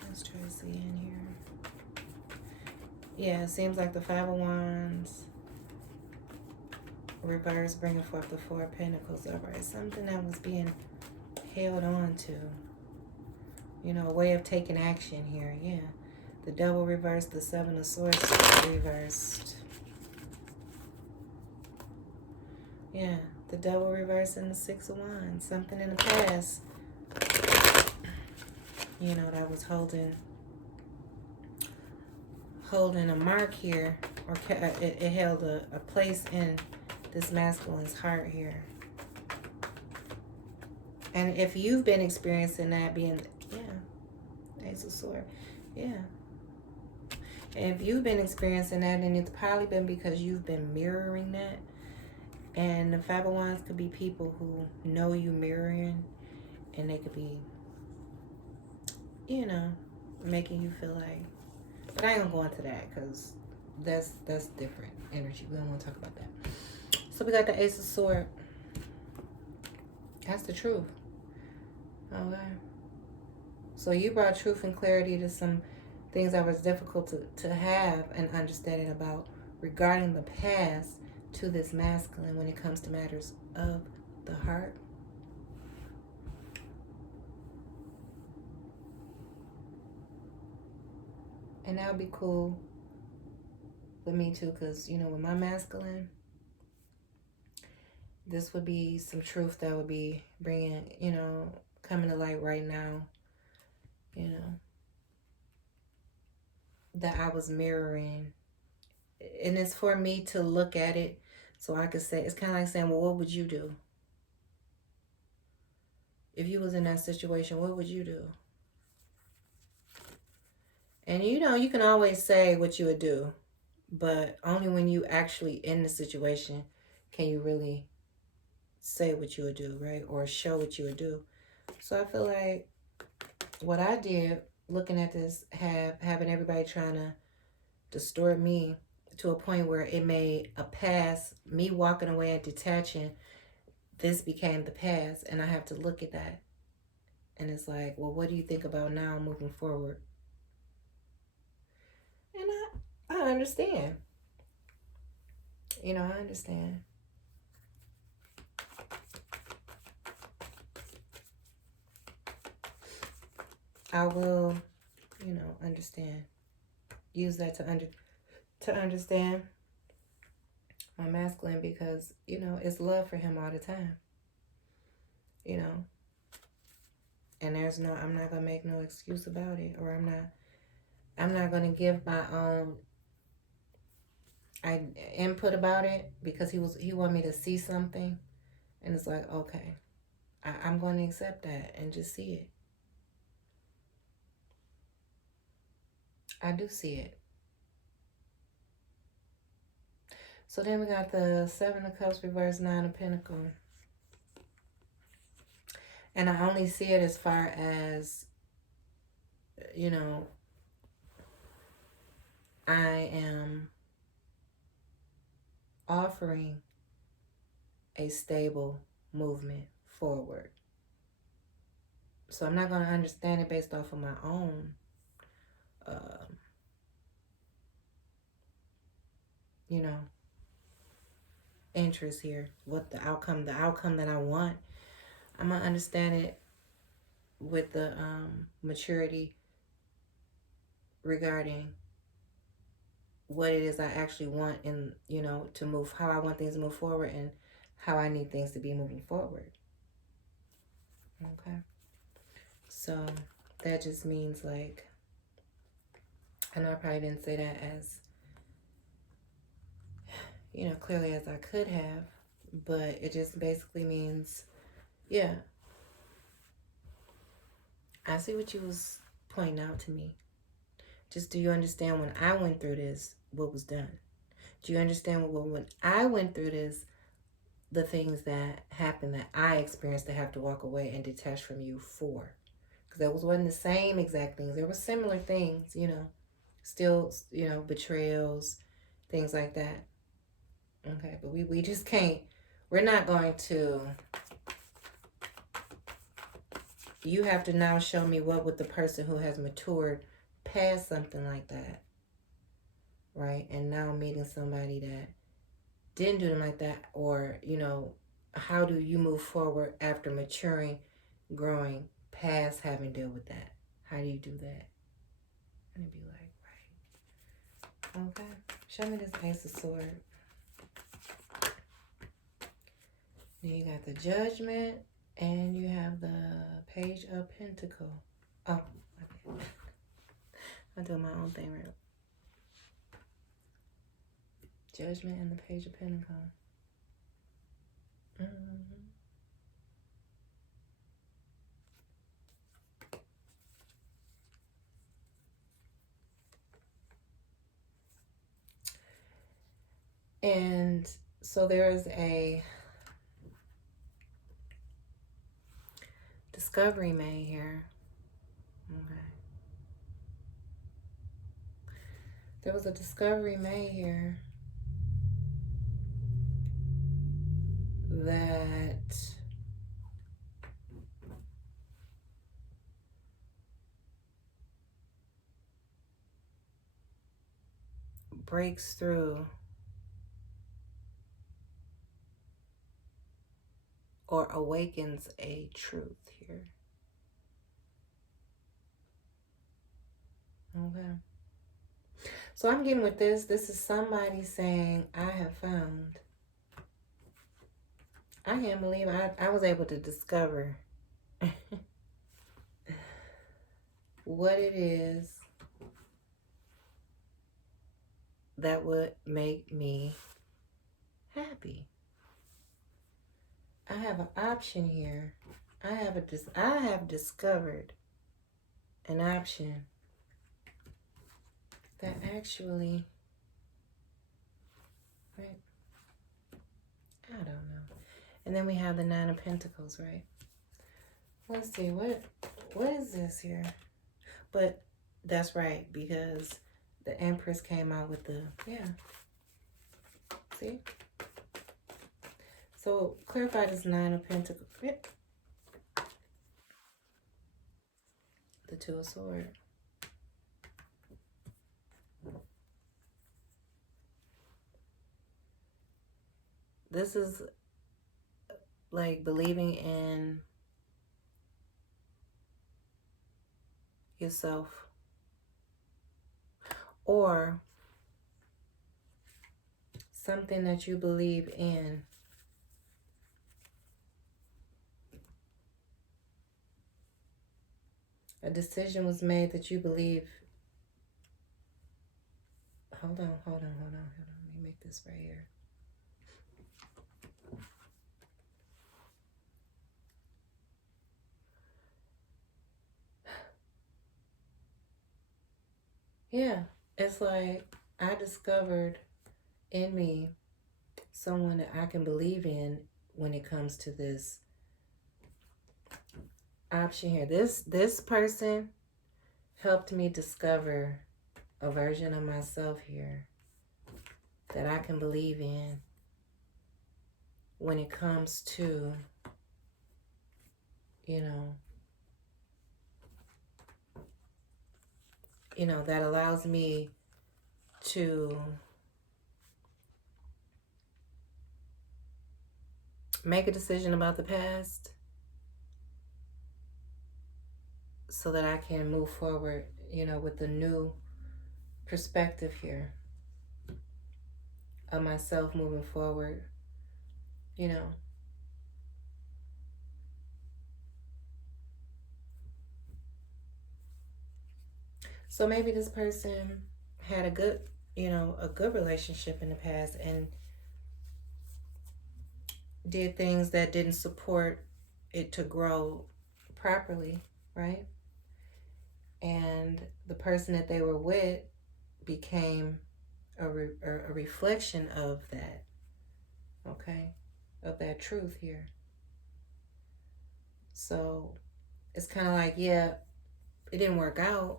Let's try to see in here. Yeah, it seems like the Five of Wands reverse, bringing forth the Four of Pentacles. All right, something that was being held on to. A way of taking action here. Yeah. The Devil reversed, the Seven of Swords reversed. Yeah, the Devil reversed and the Six of Wands. Something in the past, that was holding a mark here, or it held a place in this masculine's heart here. And if you've been experiencing that, Ace of Swords, yeah. And if you've been experiencing that, then it's probably been because you've been mirroring that. And the Five of Wands could be people who know you mirroring, and they could be, making you feel like. But I ain't gonna go into that because that's different energy. We don't want to talk about that. So we got the Ace of Swords. That's the truth. Okay. So you brought truth and clarity to some things that was difficult to have an understanding about regarding the past to this masculine when it comes to matters of the heart. And that would be cool with me too, because, with my masculine, this would be some truth that would be bringing, coming to light right now, that I was mirroring. And it's for me to look at it so I could say, it's kind of like saying, well, what would you do? If you was in that situation, what would you do? And you can always say what you would do, but only when you actually in the situation can you really say what you would do, right? Or show what you would do. So I feel like what I did, looking at this, having everybody trying to distort me to a point where it made a past, me walking away and detaching, this became the past, and I have to look at that. And it's like, well, what do you think about now moving forward? And I understand. I understand. I will, understand. Use that to understand my masculine, because, it's love for him all the time. And I'm not gonna make no excuse about it, or I'm not gonna give my own input about it, because he wanted me to see something, and it's like, okay, I'm going to accept that and just see it. I do see it. So then we got the Seven of Cups reverse, Nine of Pentacles. And I only see it as far as, you know, I am offering a stable movement forward. So I'm not going to understand it based off of my own, uh, you know, interest here. What the outcome that I want. I'm going to understand it with the maturity regarding what it is I actually want, and to move, how I want things to move forward, and how I need things to be moving forward. Okay. So that just means, like, I know I probably didn't say that as, clearly as I could have, but it just basically means, yeah, I see what you was pointing out to me. Just, do you understand when I went through this, what was done? Do you understand when I went through this, the things that happened that I experienced to have to walk away and detach from you for? Because that wasn't the same exact things. There were similar things, still, betrayals, things like that. Okay, but we just can't, we're not going to, you have to now show me what would the person who has matured past something like that, right? And now meeting somebody that didn't do them like that, or, how do you move forward after maturing, growing past having dealt with that? How do you do that? And it'd be like, right. Okay. Show me this Ace of Swords. Then you got the Judgment, and you have the Page of Pentacles. Oh, okay. I'm doing my own thing right. Judgment and the Page of Pentacles. And so there is a discovery made here. Okay. There was a discovery made here that breaks through or awakens a truth here. Okay. So I'm getting with this. This is somebody saying, I have found. I can't believe I was able to discover what it is that would make me happy. I have an option here. I have discovered an option that actually, right? I don't know. And then we have the Nine of Pentacles, right? Let's see, what is this here? But that's right, because the Empress came out with the, yeah. See? So clarify this Nine of Pentacles. Yep. The Two of Swords. This is like believing in yourself, or something that you believe in. A decision was made that you believe. Hold on. Let me make this right here. Yeah, it's like I discovered in me someone that I can believe in when it comes to this option here. This person helped me discover a version of myself here that I can believe in when it comes to, you know, that allows me to make a decision about the past so that I can move forward, with a new perspective here of myself moving forward, you know. So maybe this person had a good, a good relationship in the past and did things that didn't support it to grow properly, right? And the person that they were with became a reflection of that, okay? Of that truth here. So it's kind of like, yeah, it didn't work out.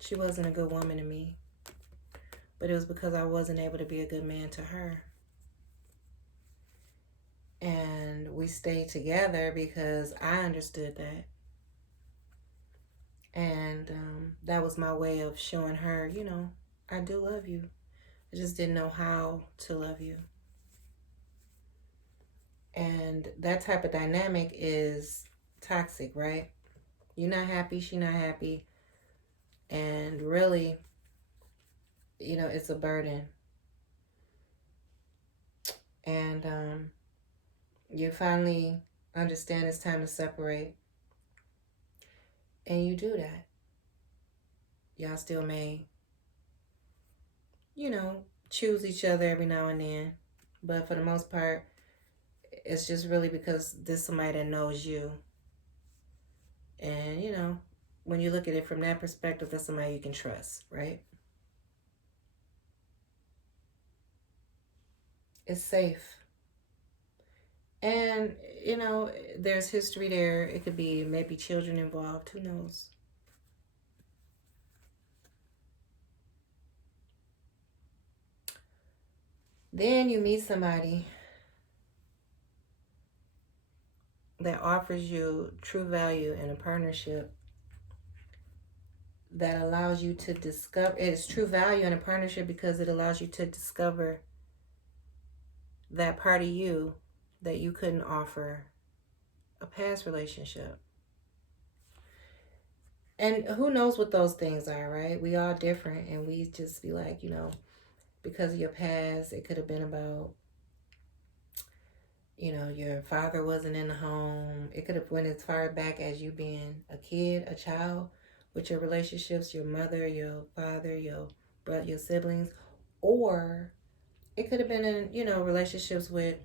She wasn't a good woman to me, but it was because I wasn't able to be a good man to her. And we stayed together because I understood that. And that was my way of showing her, I do love you. I just didn't know how to love you. And that type of dynamic is toxic, right? You're not happy, she's not happy. And really, it's a burden. And you finally understand it's time to separate. And you do that. Y'all still may, choose each other every now and then. But for the most part, it's just really because this is somebody that knows you. And, when you look at it from that perspective, that's somebody you can trust, right? It's safe. And, there's history there. It could be maybe children involved. Who knows? Then you meet somebody that offers you true value in a partnership that allows you to discover, it's true value in a partnership because it allows you to discover that part of you that you couldn't offer a past relationship. And who knows what those things are, right? We all different, and we just be like, because of your past, it could have been about, your father wasn't in the home. It could have went as far back as you being a kid, a child, with your relationships, your mother, your father, your brother, your siblings, or it could have been in, relationships with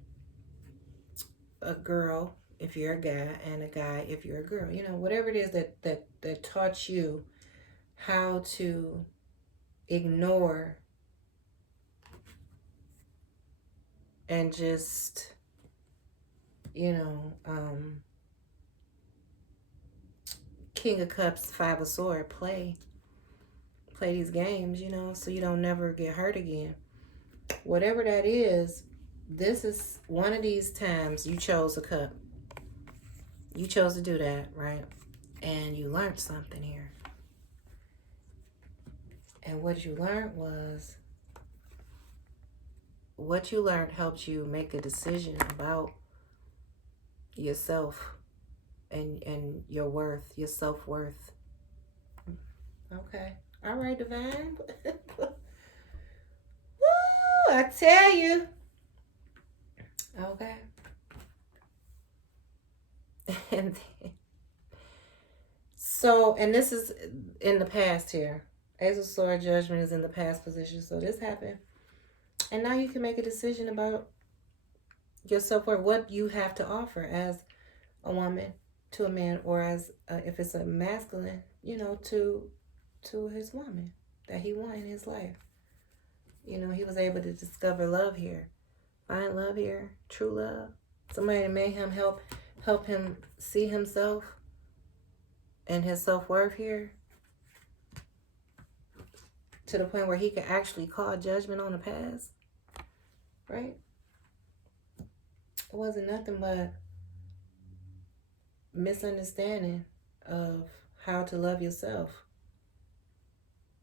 a girl if you're a guy and a guy if you're a girl. Whatever it is that taught you how to ignore and just, King of Cups, Five of Swords, play these games, so you don't never get hurt again. Whatever that is, this is one of these times you chose a cup. You chose to do that, right? And you learned something here. And what you learned was, what you learned helped you make a decision about yourself and your worth, your self-worth. Okay. All right, Divine. Woo, I tell you. Okay. And then, and this is in the past here. Ace of Sword Judgment is in the past position. So this happened. And now you can make a decision about your self-worth, what you have to offer as a woman to a man, or as if it's a masculine, to his woman that he won in his life. He was able to discover love here. find love here, true love. Somebody that made him help him see himself and his self-worth here to the point where he can actually call judgment on the past, right? It wasn't nothing but misunderstanding of how to love yourself.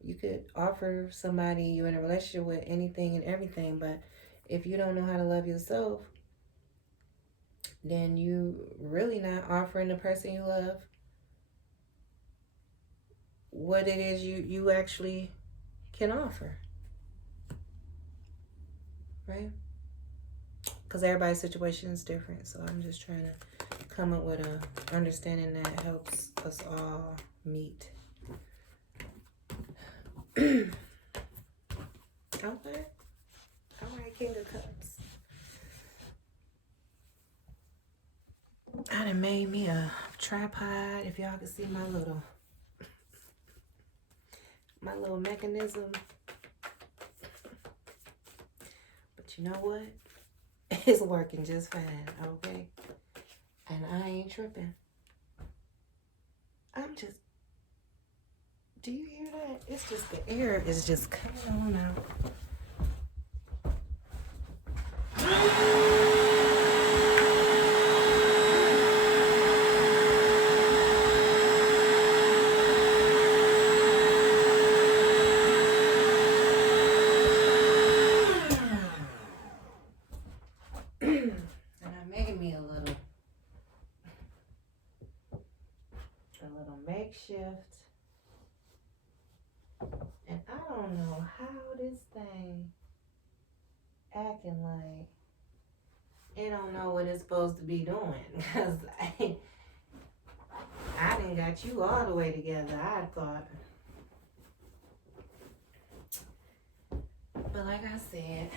You could offer somebody you're in a relationship with anything and everything, but if you don't know how to love yourself, then you really not offering the person you love what it is you actually can offer, right? Because everybody's situation is different, so I'm just trying to come up with a understanding that helps us all meet. Okay. All right, King of Cups. I done made me a tripod. If y'all can see my little mechanism. But you know what? It's working just fine, okay? And I ain't tripping. Do you hear that? It's just the air is just coming on out. And I made me a little makeshift. And I don't know how this thing acting like it don't know what it's supposed to be doing. Because I didn't got you all the way together, I thought. But like I said,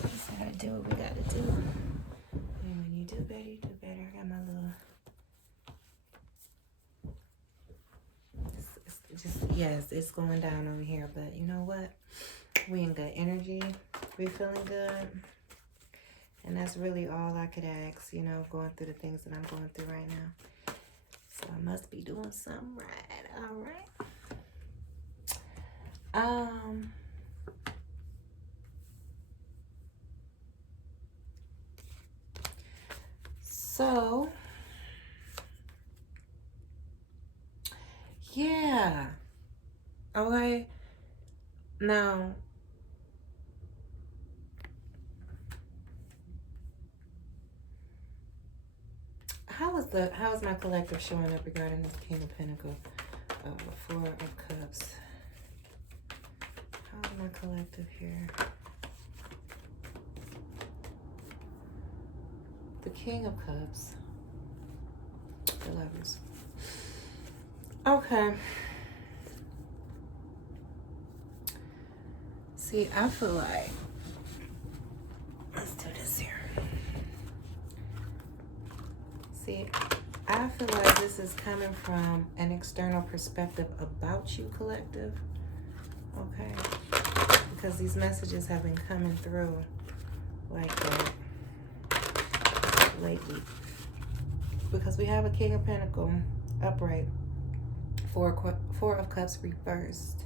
just gotta do what we gotta do. And when you do better, you do better. I got my little... Yes, it's going down over here, but you know what? We in good energy. We feeling good. And that's really all I could ask, you know, going through the things that I'm going through right now. So I must be doing something right. All right. So yeah. Okay. Now, how is my collective showing up regarding this King of Pentacles, Four of Cups? How is my collective here? The King of Cups, the Lovers. Okay. See, I feel like, let's do this here. See, I feel like this is coming from an external perspective about you, collective. Okay? Because these messages have been coming through like that lately. Because we have a King of Pentacles upright, Four of Cups reversed.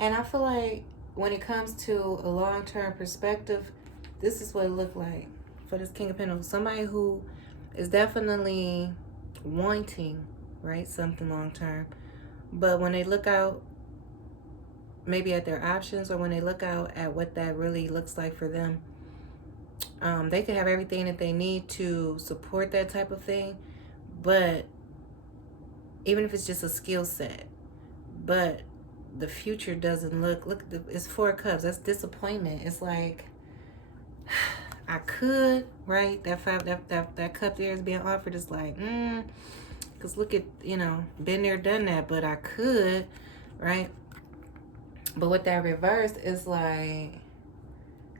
And I feel like when it comes to a long-term perspective, this is what it looked like for this King of Pentacles. Somebody who is definitely wanting, right, something long-term. But when they look out maybe at their options, or when they look out at what that really looks like for them, they could have everything that they need to support that type of thing. But even if it's just a skill set, but the future doesn't look, it's Four of Cups. That's disappointment. It's like, I could, right? That cup there is being offered is like, because look at, you know, been there, done that, but I could, right? But with that reverse, it's like,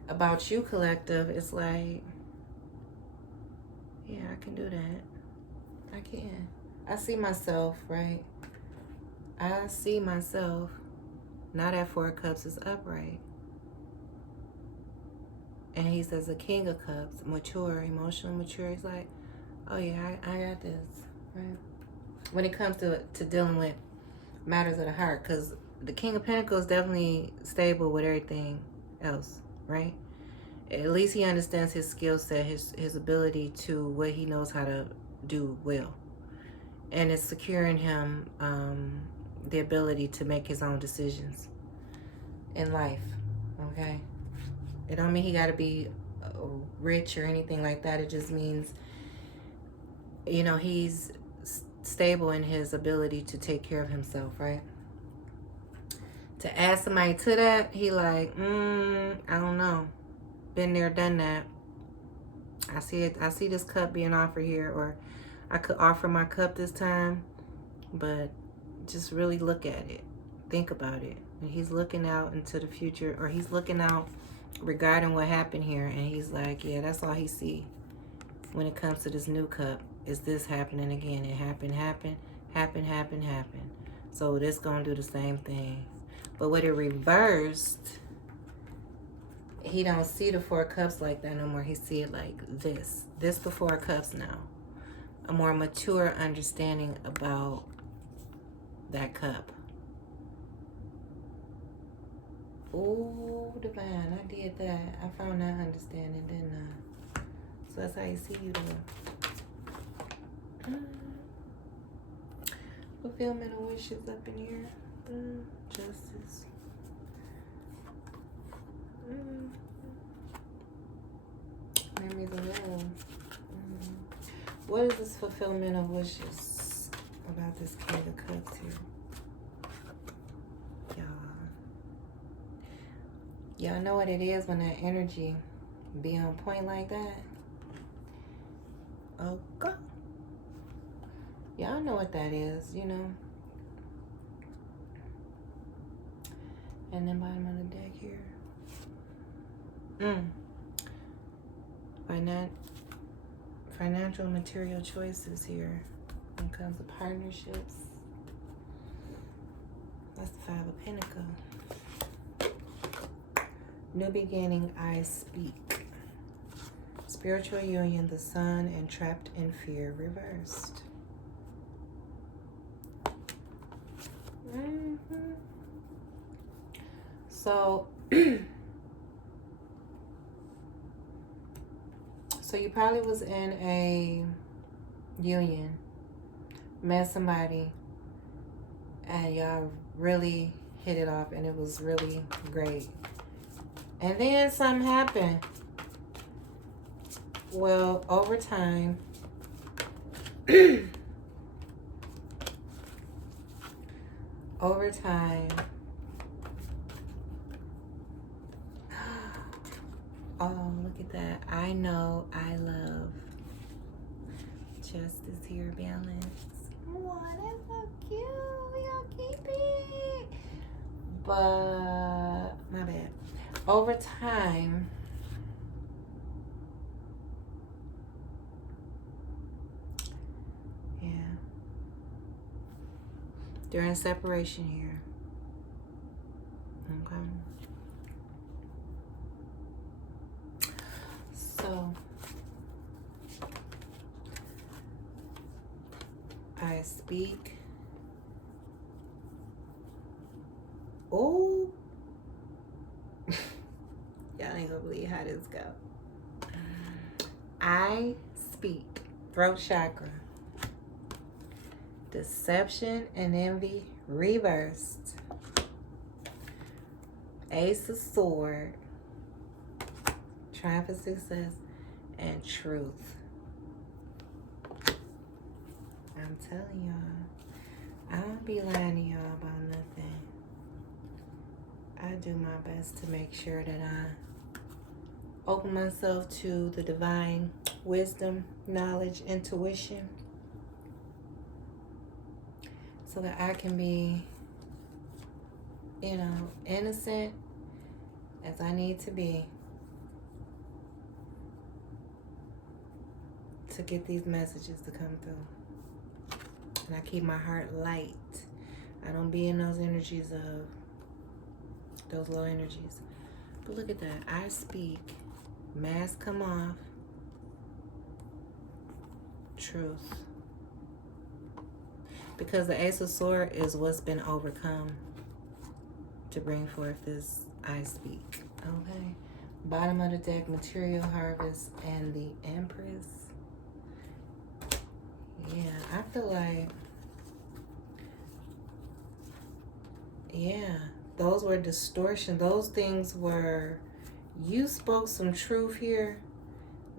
about you, collective, it's like, yeah, I can do that. I can. I see myself, right? I see myself Now that Four of Cups is upright. And he says the King of Cups, mature, emotionally mature. He's like, oh yeah, I got this, right? When it comes to dealing with matters of the heart, because the King of Pentacles is definitely stable with everything else, right? At least he understands his skill set, his ability to what he knows how to do well. And it's securing him the ability to make his own decisions in life, okay? It don't mean he got to be rich or anything like that. It just means, you know, he's stable in his ability to take care of himself, right? To add somebody to that, he like, I don't know. Been there, done that. I see it. I see this cup being offered here, or I could offer my cup this time, but just really look at it. Think about it. And he's looking out into the future, or he's looking out regarding what happened here, and he's like, yeah, that's all he see when it comes to this new cup. Is this happening again? It happened. So this gonna do the same thing. But with it reversed, he don't see the Four Cups like that no more. He see it like this. This the Four Cups now. A more mature understanding about that cup. Oh, divine. I did that. I found that understanding, didn't I? So that's how you see you doing. Fulfillment of wishes up in here. Justice. Memories of love. What is this fulfillment of wishes about this King of Cups here? Y'all know what it is when that energy be on point like that? Okay. Y'all know what that is, you know. And then bottom of the deck here. Financial material choices here when it comes to partnerships. That's the Five of Pentacles. New beginning, I speak. Spiritual union, the sun, and trapped in fear, reversed. So, so you probably was in a union, met somebody, and y'all really hit it off, and it was really great. And then something happened. Well, over time, oh, look at that. I know, I love. Justice here, balance. Oh, that's so cute. We gonna keep it. But, my bad. Over time, yeah, during separation here, okay, so I speak. Oh, y'all ain't gonna believe how this go. I speak. Throat chakra. Deception and envy reversed. Ace of Swords. Triumph of success and truth. I'm telling y'all, I don't be lying to y'all about nothing. I do my best to make sure that I open myself to the divine wisdom, knowledge, intuition, so that I can be, you know, innocent as I need to be to get these messages to come through. And I keep my heart light. I don't be in those energies of those low energies. But look at that. I speak. Mask come off. Truth. Because the Ace of Swords is what's been overcome to bring forth this I speak. Okay. Bottom of the deck, material harvest, and the Empress. Yeah, I feel like, yeah, those were distortion. Those things were, you spoke some truth here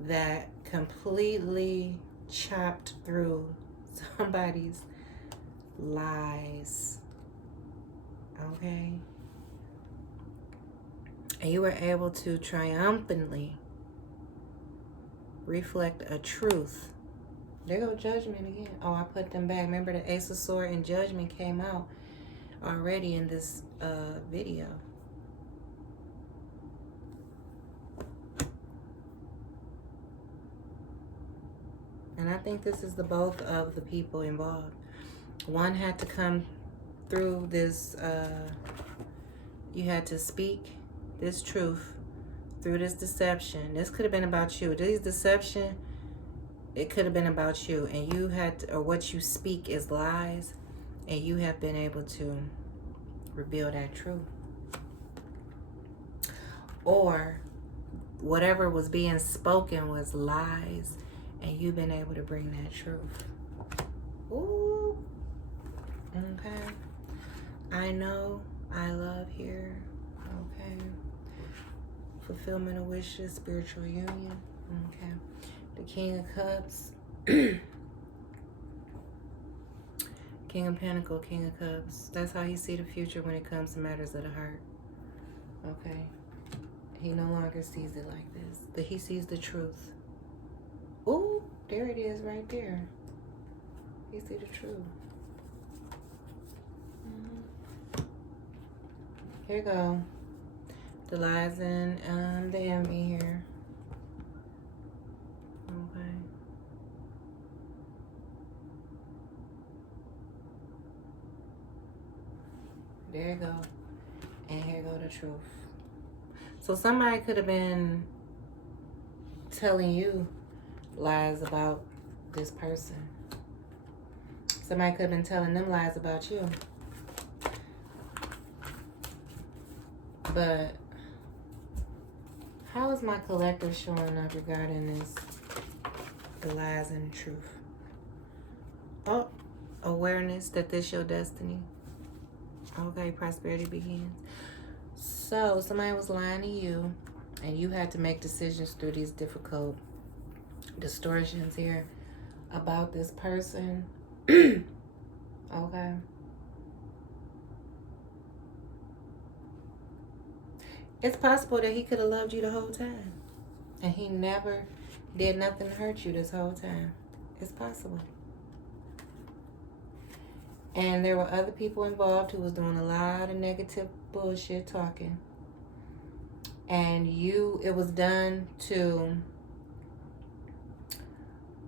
that completely chopped through somebody's lies. Okay. And you were able to triumphantly reflect a truth. There go Judgment again. Oh, I put them back. Remember the Ace of Swords and Judgment came out already in this video. And I think this is the both of the people involved. One had to come through this, you had to speak this truth through this deception. This could have been about you. This deception, it could have been about you. And you had to, or what you speak is lies. And you have been able to reveal that truth. Or whatever was being spoken was lies. And you've been able to bring that truth. Ooh. Okay. I know. I love here. Okay. Fulfillment of wishes. Spiritual union. Okay. The King of Cups. King of Pentacles, King of Cups. That's how he see the future when it comes to matters of the heart. Okay. He no longer sees it like this. But he sees the truth. Ooh, there it is right there. He see the truth. Here you go. The lies and the envy here. Okay. There you go. And here go the truth. So somebody could have been telling you lies about this person. Somebody could have been telling them lies about you. But how is my collective showing up regarding this, the lies and the truth? Oh, awareness that this your destiny. Okay, prosperity begins. So somebody was lying to you and you had to make decisions through these difficult distortions here about this person. Okay. It's possible that he could have loved you the whole time. And he never did nothing to hurt you this whole time. It's possible. And there were other people involved who was doing a lot of negative bullshit talking. And it was done to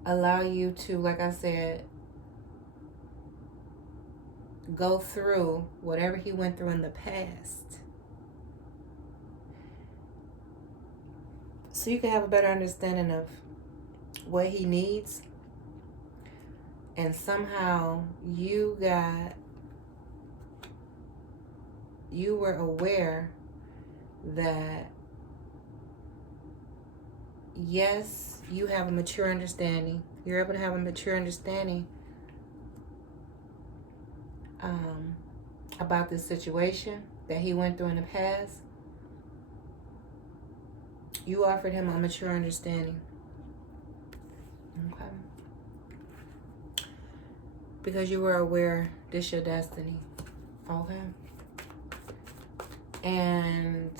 allow you to, like I said, go through whatever he went through in the past. So you can have a better understanding of what he needs. And somehow you were aware that, yes, you have a mature understanding. You're able to have a mature understanding about this situation that he went through in the past. You offered him a mature understanding. Okay. Because you were aware this your destiny. Okay. And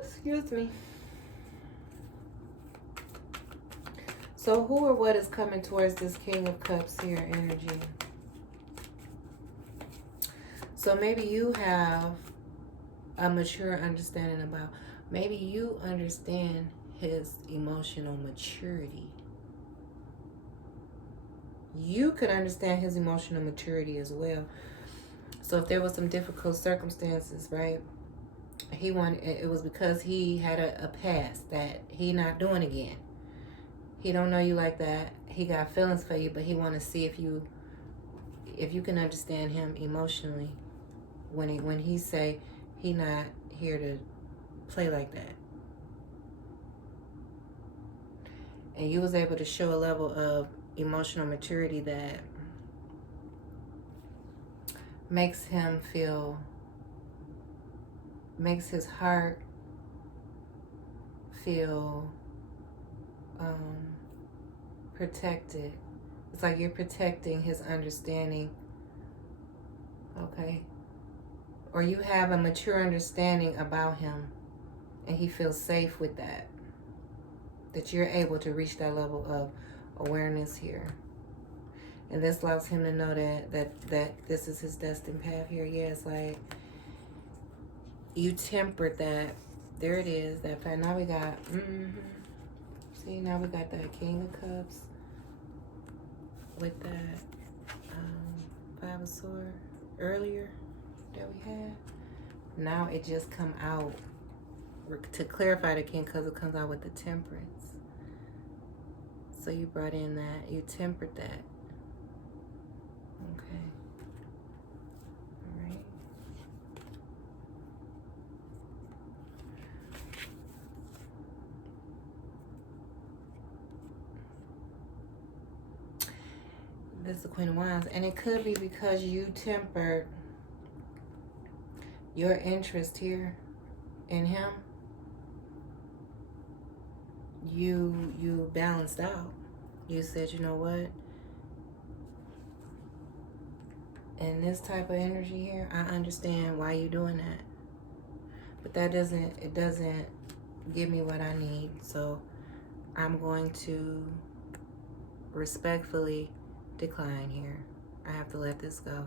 excuse me. So who or what is coming towards this King of Cups here energy? So maybe you have a mature understanding about, maybe you understand his emotional maturity. you could understand his emotional maturity as well. So if there was some difficult circumstances, right? It was because he had a past that he not doing again. He don't know you like that. He got feelings for you, but he want to see if you can understand him emotionally when he say he not here to play like that. And you was able to show a level of emotional maturity that makes his heart feel protected. It's like you're protecting his understanding, okay? Or you have a mature understanding about him and he feels safe with that. That you're able to reach that level of awareness here. And this allows him to know that this is his destined path here. Yeah, it's like you tempered that. There it is, that fact. Now we got, see, now we got that King of Cups with that Five of Swords earlier that we had. Now it just come out to clarify the King, because it comes out with the Temperance. So you brought in that, you tempered that. Okay. All right. This is the Queen of Wands, and it could be because you tempered your interest here in him. You balanced out. You said, you know what? In this type of energy here, I understand why you're doing that. But it doesn't give me what I need. So I'm going to respectfully decline here. I have to let this go.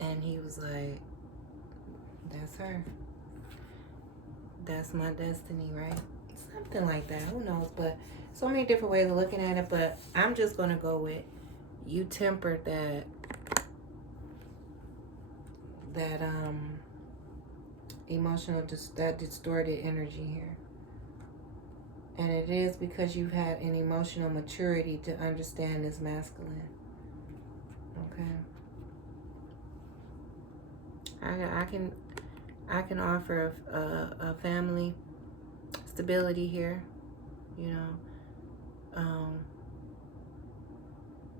And he was like, that's her. That's my destiny, right? Something like that. Who knows? But so many different ways of looking at it. But I'm just going to go with you tempered that emotional, that distorted energy here. And it is because you've had an emotional maturity to understand this masculine. Okay. I can offer a family stability here. You know,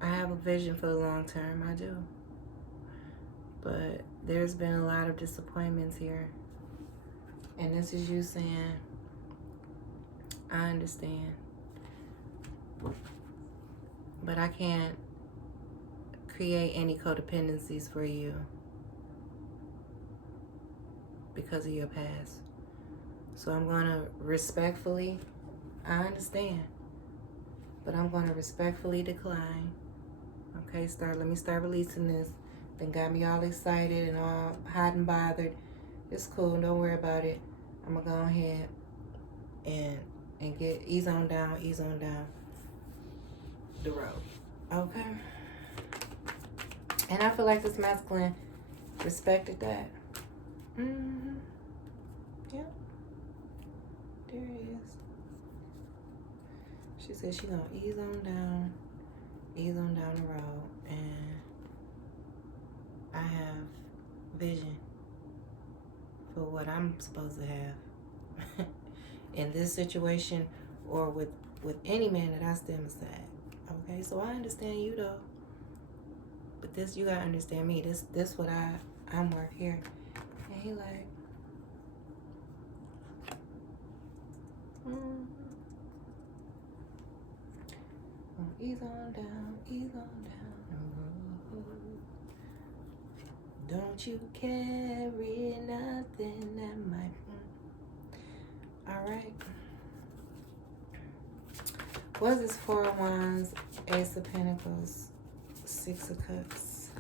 I have a vision for the long term. I do. But there's been a lot of disappointments here. And this is you saying, I understand. But I can't create any codependencies for you because of your past. So I'm going to respectfully, I understand, but I'm going to respectfully decline. Okay, let me start releasing this. Then got me all excited and all hot and bothered. It's cool, don't worry about it. I'm going to go ahead and ease on down the road. Okay? And I feel like this masculine respected that. Yeah. There it is. She said she's gonna ease on down the road, and I have vision for what I'm supposed to have in this situation or with any man that I stand beside. Okay, so I understand you though. But this, you gotta understand me. This what I'm worth here. And he like, ease on down the road. Don't you carry nothing that might. All right. What is this? Four of Wands, Ace of Pentacles, Six of Cups.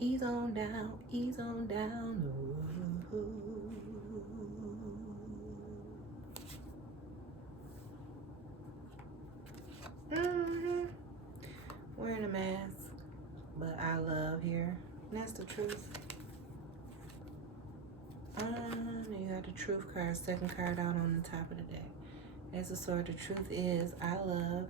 Ease on down the road. that's the truth. You got the truth card, second card out on the top of the deck. As a sword, the truth is, I love.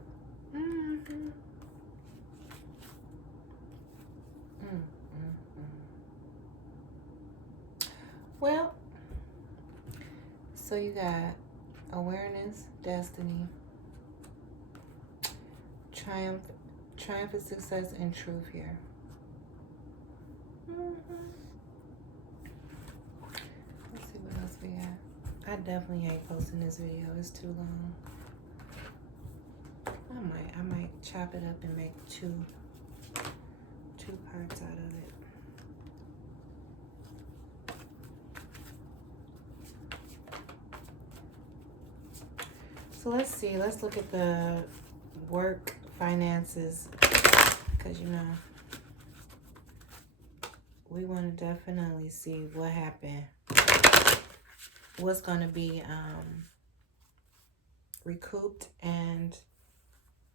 Well, so you got awareness, destiny, triumph, triumphant success, and truth here. Let's see what else we got. I definitely ain't posting this video. It's too long. I might chop it up and make two parts out of it. So let's see. Let's look at the work, finances, because you know we want to definitely see what happened. What's going to be recouped and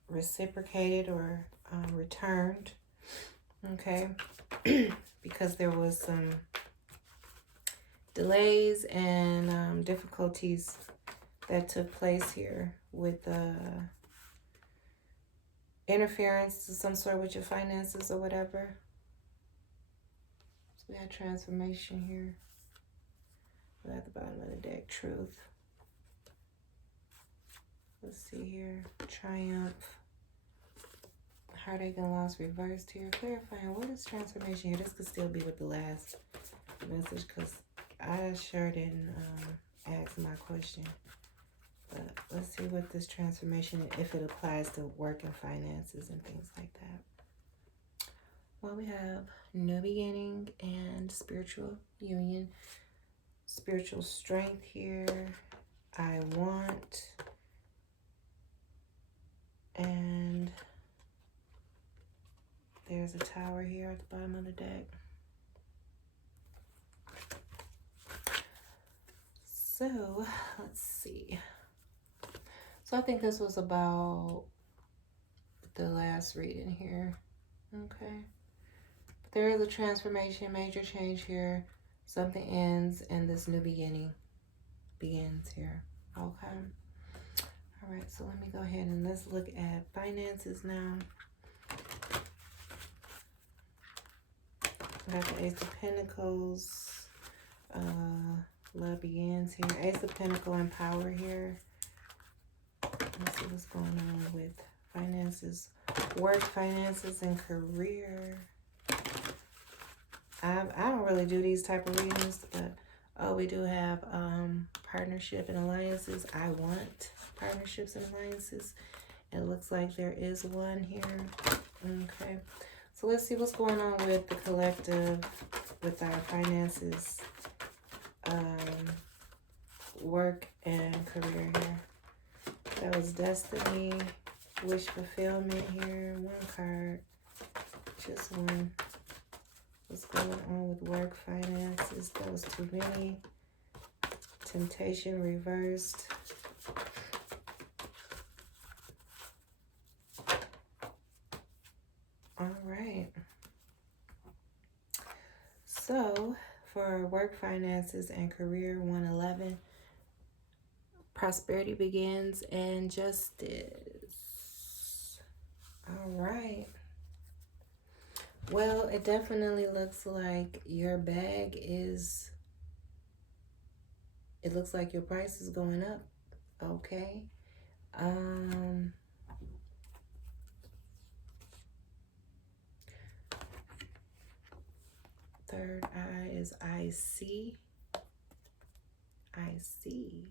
reciprocated or returned. Okay, because there was some delays and difficulties that took place here with interference of some sort with your finances or whatever. So we have transformation here. We're at the bottom of the deck, truth. Let's see here, triumph. Heartache and loss reversed here. Clarifying, what is transformation here? This could still be with the last message because I sure didn't ask my question. But let's see what this transformation, if it applies to work and finances and things like that. Well, we have new beginning and spiritual union, spiritual strength here. I want, and there's a tower here at the bottom of the deck. So let's see. So I think this was about the last reading here. Okay. But there is a transformation, major change here. Something ends and this new beginning begins here. Okay. All right. So let me go ahead and let's look at finances now. I got the Ace of Pentacles. Love begins here. Ace of Pentacles and power here. Let's see what's going on with finances, work, finances, and career. I don't really do these type of readings, but oh, we do have partnership and alliances. I want partnerships and alliances. It looks like there is one here. Okay, so let's see what's going on with the collective, with our finances, work, and career here. That was destiny, wish fulfillment here. One card, just one. What's going on with work, finances? That was too many. Temptation reversed. All right. So for work, finances, and career, 111. Prosperity begins and justice. All right. Well, it definitely looks like your bag is, it looks like your price is going up. Okay. Third eye is I see. I see.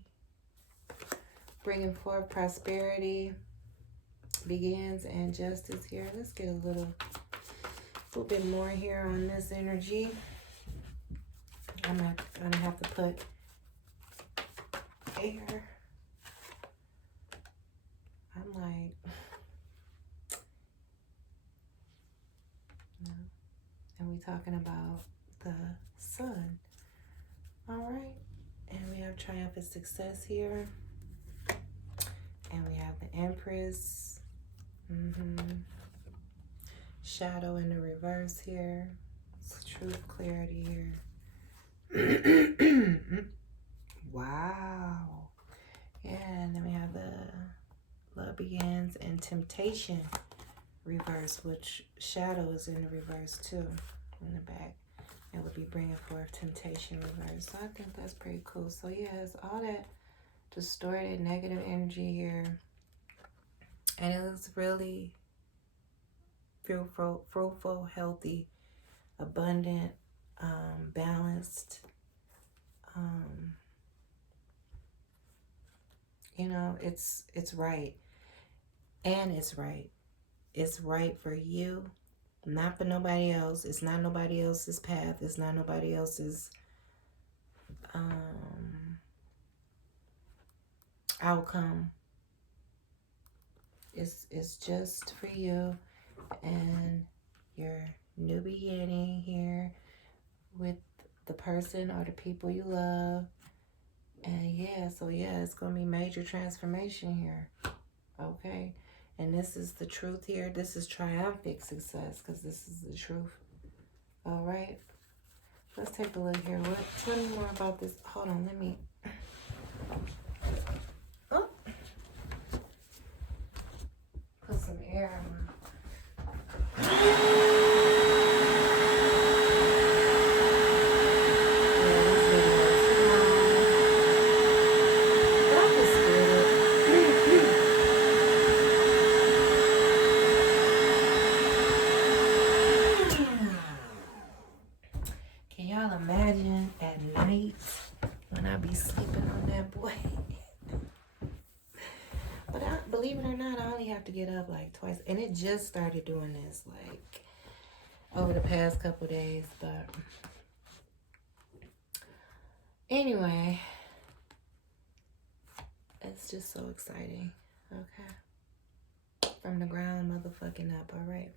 Bringing forth prosperity begins and justice here. Let's get a little bit more here on this energy. I'm gonna have to put air. I'm like, and we talking about the sun. All right, and we have triumphant success here. And we have the Empress. Shadow in the reverse here. truth, clarity here. Wow. Yeah, and then we have the love begins and temptation reverse, which shadow is in the reverse too, in the back. It would be bringing forth temptation reverse. So I think that's pretty cool. So yeah, it's all that distorted negative energy here. And it looks really fruitful, healthy, abundant, balanced. You know, it's right. And it's right. It's right for you, not for nobody else. It's not nobody else's path. It's not nobody else's outcome. It's just for you and your new beginning here with the person or the people you love. And yeah, so yeah, it's going to be major transformation here. Okay. And this is the truth here. This is triumphant success because this is the truth. All right. Let's take a look here. Tell me more about this. Hold on. Let me. Oh. Put some air in my. Imagine at night when I be sleeping on that boy. But believe it or not, I only have to get up like twice. And it just started doing this like over the past couple days. But anyway, it's just so exciting. Okay. From the ground motherfucking up. All right.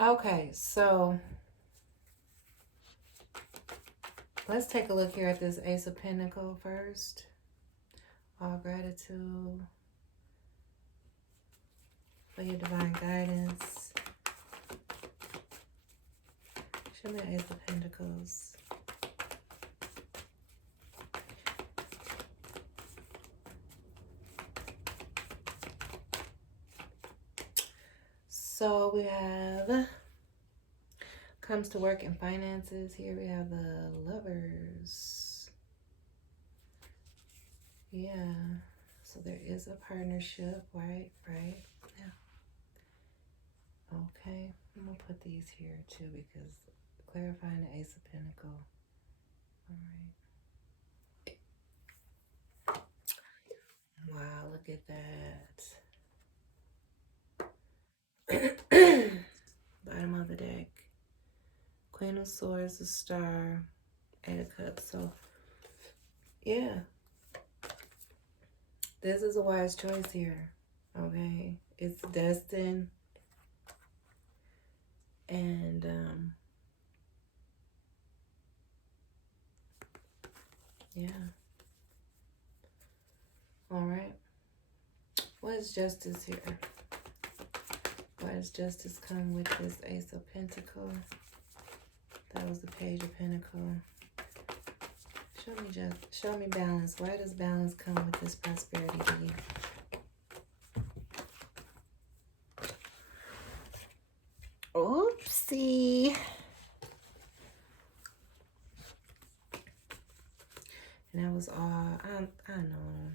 Okay, so let's take a look here at this Ace of Pentacles first. All gratitude for your divine guidance. Show me the Ace of Pentacles. So we have comes to work and finances. Here we have the Lovers. Yeah. So there is a partnership, right? Right. Yeah. Okay. I'm going to put these here too because clarifying the Ace of Pentacles. All right. Wow, look at that. Bottom of the deck. Queen of Swords, the Star, Eight of Cups. So, yeah. This is a wise choice here. Okay? It's destined. And, yeah. All right. What is justice here? Why does justice come with this Ace of Pentacles? That was the Page of Pentacles. Show me balance. Why does balance come with this prosperity here? Oopsie. And that was all. I know.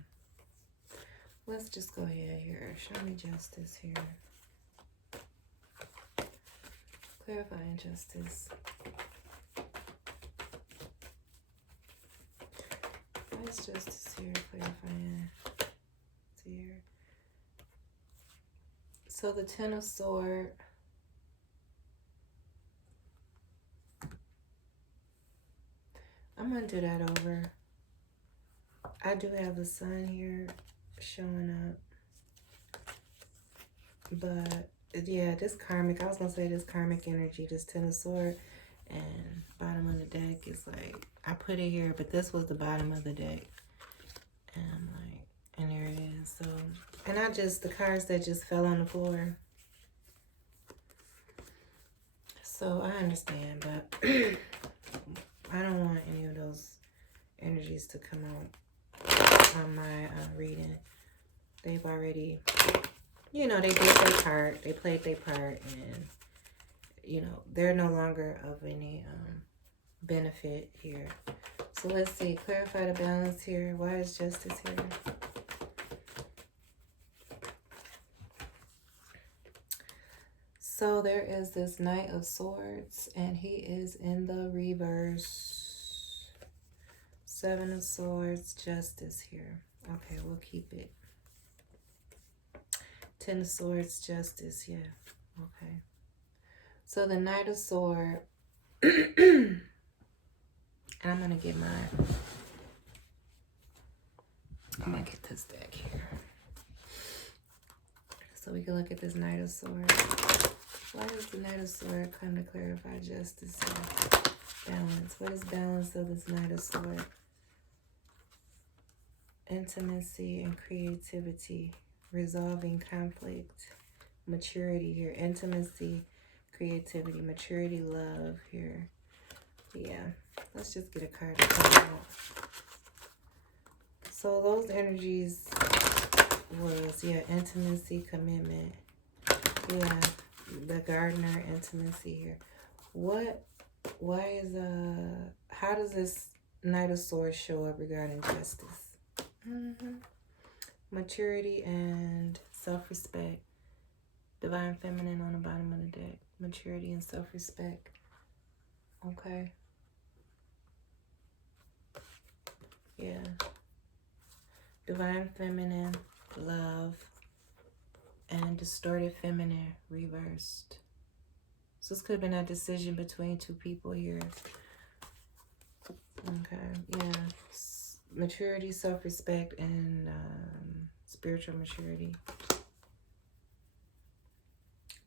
Let's just go ahead here. Show me justice here. Clarifying justice. What is justice here? Clarifying here. So the Ten of Swords. I'm going to do that over. I do have the Sun here showing up. But yeah, this karmic, I was going to say this karmic energy, this Ten of Swords, and bottom of the deck is like, I put it here, but this was the bottom of the deck. And I'm like, and there it is. So, and the cards that just fell on the floor. So I understand, but I don't want any of those energies to come out on my reading. They've already, they did their part. They played their part, and they're no longer of any benefit here. So let's see. Clarify the balance here. Why is justice here? So there is this Knight of Swords, and he is in the reverse. Seven of Swords, Justice here. Okay, we'll keep it. Ten of Swords, Justice, yeah. Okay. So the Knight of Swords, and I'm going to get mine. I'm going to get this deck here. So we can look at this Knight of Swords. Why does the Knight of Swords come to clarify justice and balance? What is balance of this Knight of Swords? Intimacy and creativity, resolving conflict, maturity here. Intimacy, creativity, maturity, love here. Yeah, let's just get a card to come out. So those energies was, intimacy, commitment. Yeah, the gardener, intimacy here. How does this Knight of Swords show up regarding justice? Maturity and self-respect. Divine Feminine on the bottom of the deck. Maturity and self-respect. Okay. Yeah. Divine Feminine, love, and distorted feminine reversed. So this could have been a decision between two people here. Okay, yeah. Maturity, self-respect, and spiritual maturity.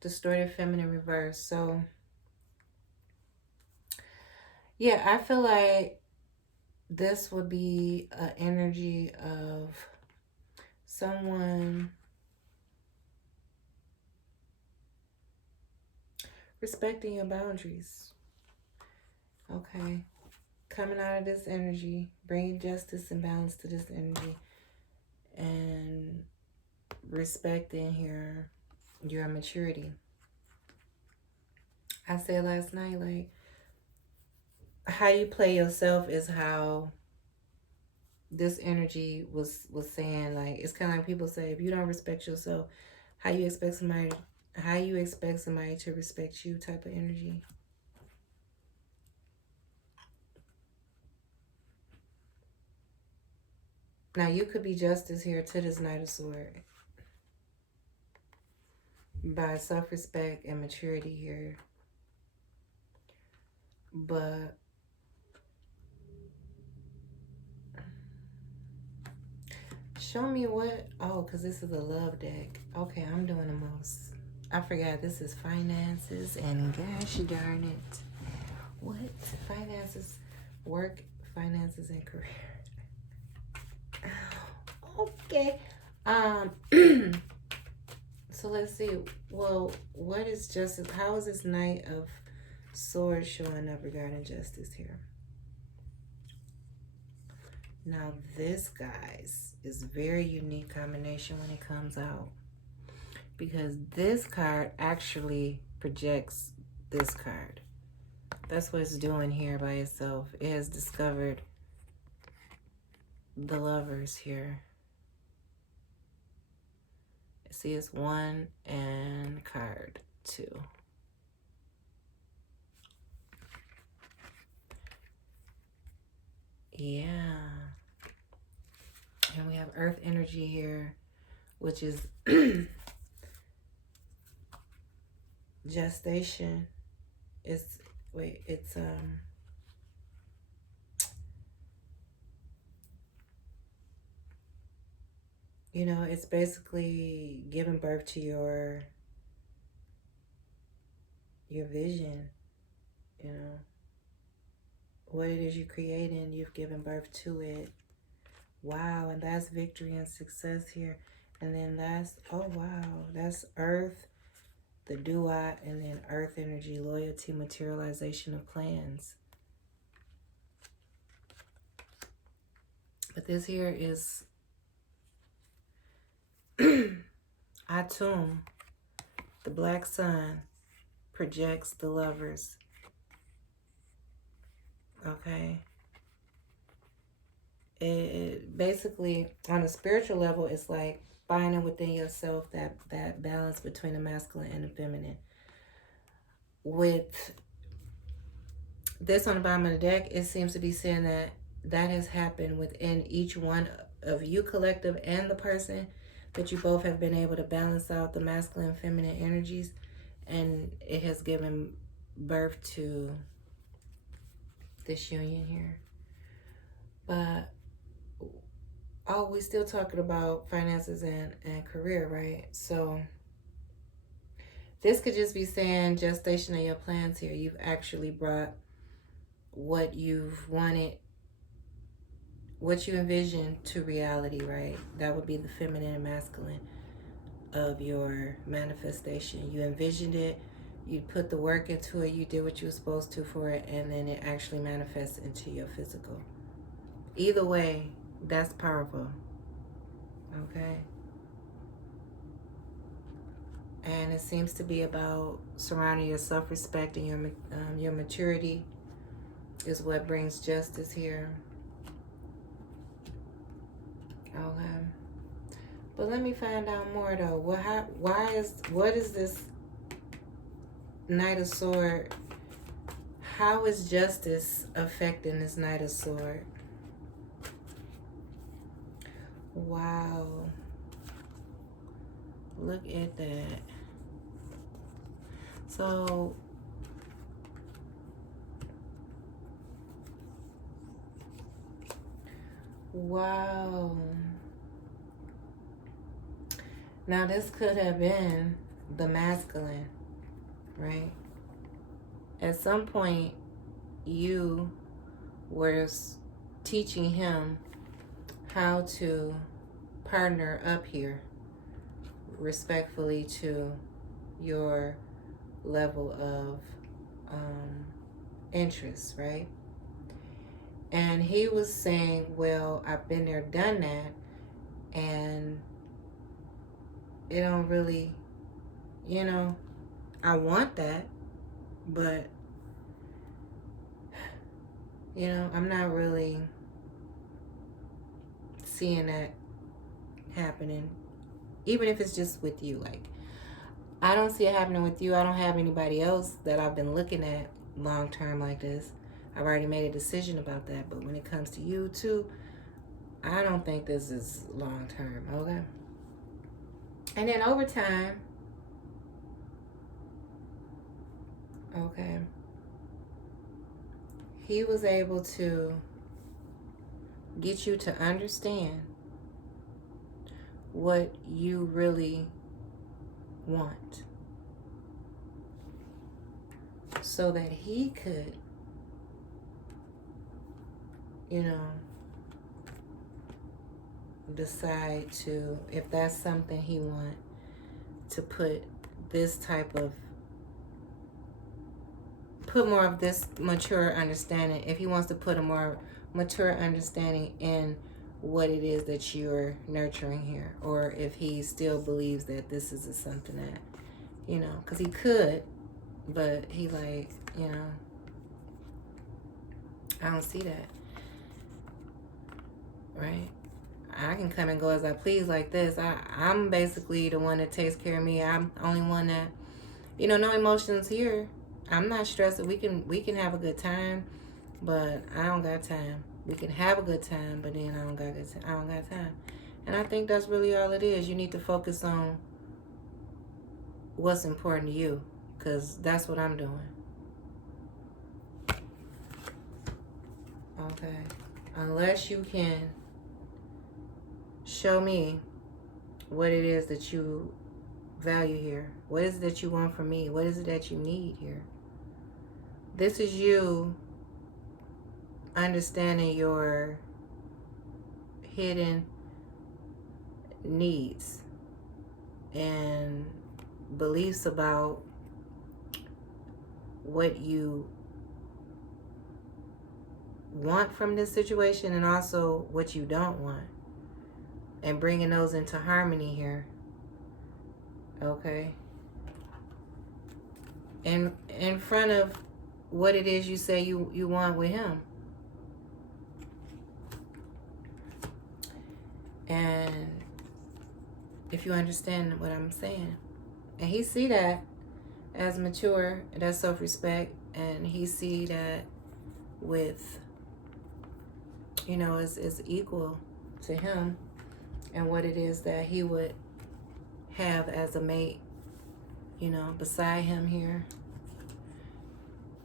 Distorted feminine reverse. So, yeah, I feel like this would be an energy of someone respecting your boundaries. Okay. Coming out of this energy, bringing justice and balance to this energy, and respecting your maturity. I said last night, like, how you play yourself is how this energy was saying. Like, it's kind of like people say, if you don't respect yourself, how you expect somebody to respect you, type of energy. Now, you could be justice here to this Knight of Swords by self-respect and maturity here. But show me what... Oh, because this is a love deck. Okay, I'm doing the most. I forgot this is finances, and gosh darn it. What? Finances, work, finances, and career. Okay. So let's see. Well, what is justice? How is this Knight of Swords showing up regarding justice here? Now this, guys, is very unique combination when it comes out, because this card actually projects this card. That's what it's doing here by itself. It has discovered the Lovers here. See, it's 1 and card 2. Yeah. And we have Earth energy here, which is gestation. It's it's basically giving birth to your vision, what it is you're creating, you've given birth to it. Wow, and that's victory and success here. And then oh wow, that's Earth, the Duat, and then earth energy, loyalty, materialization of plans. But this here is Atum, the black sun, projects the lovers. Okay. It basically, on a spiritual level, it's like finding within yourself that balance between the masculine and the feminine. With this on the bottom of the deck, it seems to be saying that has happened within each one of you collective and the person, that you both have been able to balance out the masculine and feminine energies, and it has given birth to this union here. But we're still talking about finances and career, right? So this could just be saying gestation of your plans here. You've actually brought what you've wanted, what you envision, to reality, right? That would be the feminine and masculine of your manifestation. You envisioned it, you put the work into it, you did what you were supposed to for it, and then it actually manifests into your physical. Either way, that's powerful. Okay? And it seems to be about surrounding your self-respect and your maturity is what brings justice here. Okay. But let me find out more though. What is this Knight of Swords? How is justice affecting this Knight of Swords? Wow. Look at that. So wow. Now this could have been the masculine, right? At some point you were teaching him how to partner up here respectfully to your level of interest, right? And he was saying, well, I've been there, done that, and it don't really, I want that, but I'm not really seeing that happening, even if it's just with you. Like, I don't see it happening with you. I don't have anybody else that I've been looking at long term like this. I've already made a decision about that. But when it comes to you too, I don't think this is long term. Okay. And then over time, okay, he was able to get you to understand what you really want, so that he could, decide to, if that's something he want, to put more of this mature understanding, if he wants to put a more mature understanding in what it is that you're nurturing here, or if he still believes that this is something that, because he could, but he like, I don't see that, right? I can come and go as I please like this. I'm basically the one that takes care of me. I'm the only one that, no emotions here. I'm not stressed. We can have a good time, but I don't got time. We can have a good time, but then I don't got time. And I think that's really all it is. You need to focus on what's important to you, because that's what I'm doing. Okay. Unless you can show me what it is that you value here. What is it that you want from me? What is it that you need here? This is you understanding your hidden needs and beliefs about what you want from this situation and also what you don't want, and bringing those into harmony here. Okay, and in front of what it is you say you want with him. And if you understand what I'm saying, and he see that as mature, that's self-respect, and he see that with, you know, is equal to him and what it is that he would have as a mate, you know, beside him here.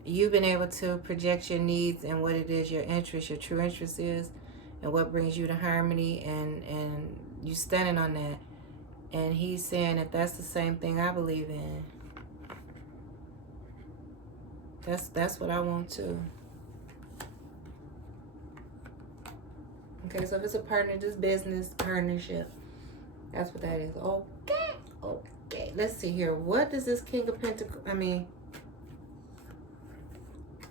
You've been able to project your needs and what it is your interest, your true interest is, and what brings you to harmony, and you standing on that. And he's saying if that's the same thing I believe in, that's what I want too. Okay, so if it's a partner, this business partnership, that's what that is. Okay. Let's see here. What does this King of Pentacles,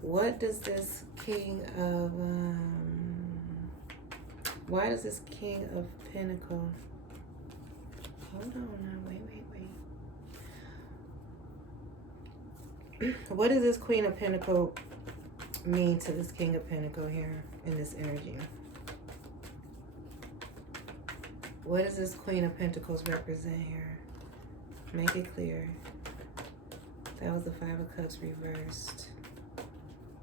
what does this King of, why does this King of Pentacles, hold on now, wait. What does this Queen of Pentacles mean to this King of Pentacles here in this energy? What does this Queen of Pentacles represent here? Make it clear. That was the Five of Cups reversed.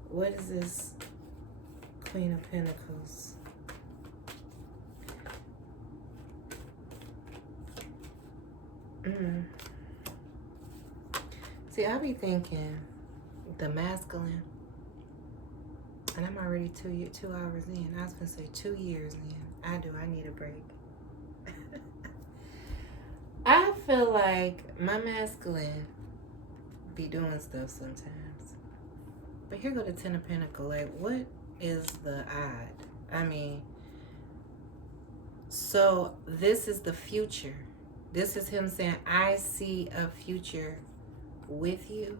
What is this Queen of Pentacles? See, I be thinking the masculine, and I'm already 2 hours in. I was gonna say 2 years in. I need a break. I feel like my masculine be doing stuff sometimes. But here go the Ten of Pentacles. Like, what is the odd? So this is the future. This is him saying, I see a future with you.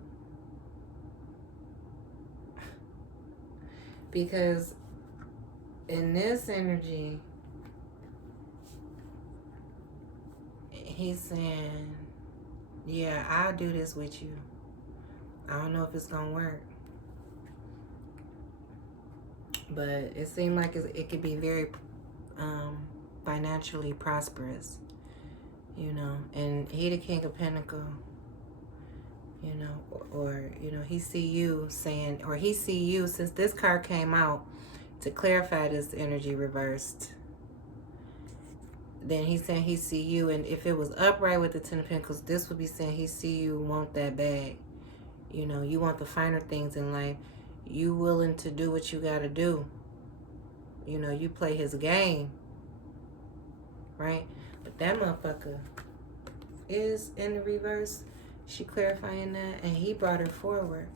Because in this energy, he's saying, yeah, I'll do this with you. I don't know if it's gonna work, but it seemed like it could be very financially prosperous, you know. And he the King of Pentacles, you know, or you know, he see you saying, or he see you, since this card came out to clarify this energy reversed, then he's saying he see you. And if it was upright with the Ten of Pentacles, this would be saying he see you want that bag. You know, you want the finer things in life. You willing to do what you gotta do. You know, you play his game, right? But that motherfucker is in the reverse. She clarifying that, and he brought her forward.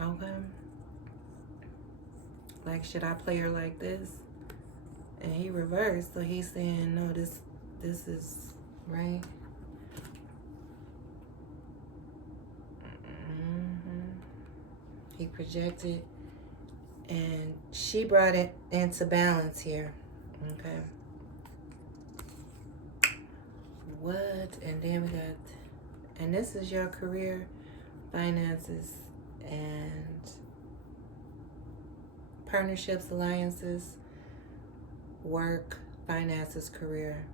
Okay. Like, should I play her like this? And he reversed, so he's saying, no, this is right. He projected, and she brought it into balance here. Okay. What? And then we got, and this is your career, finances, and partnerships, alliances, work, finances, career.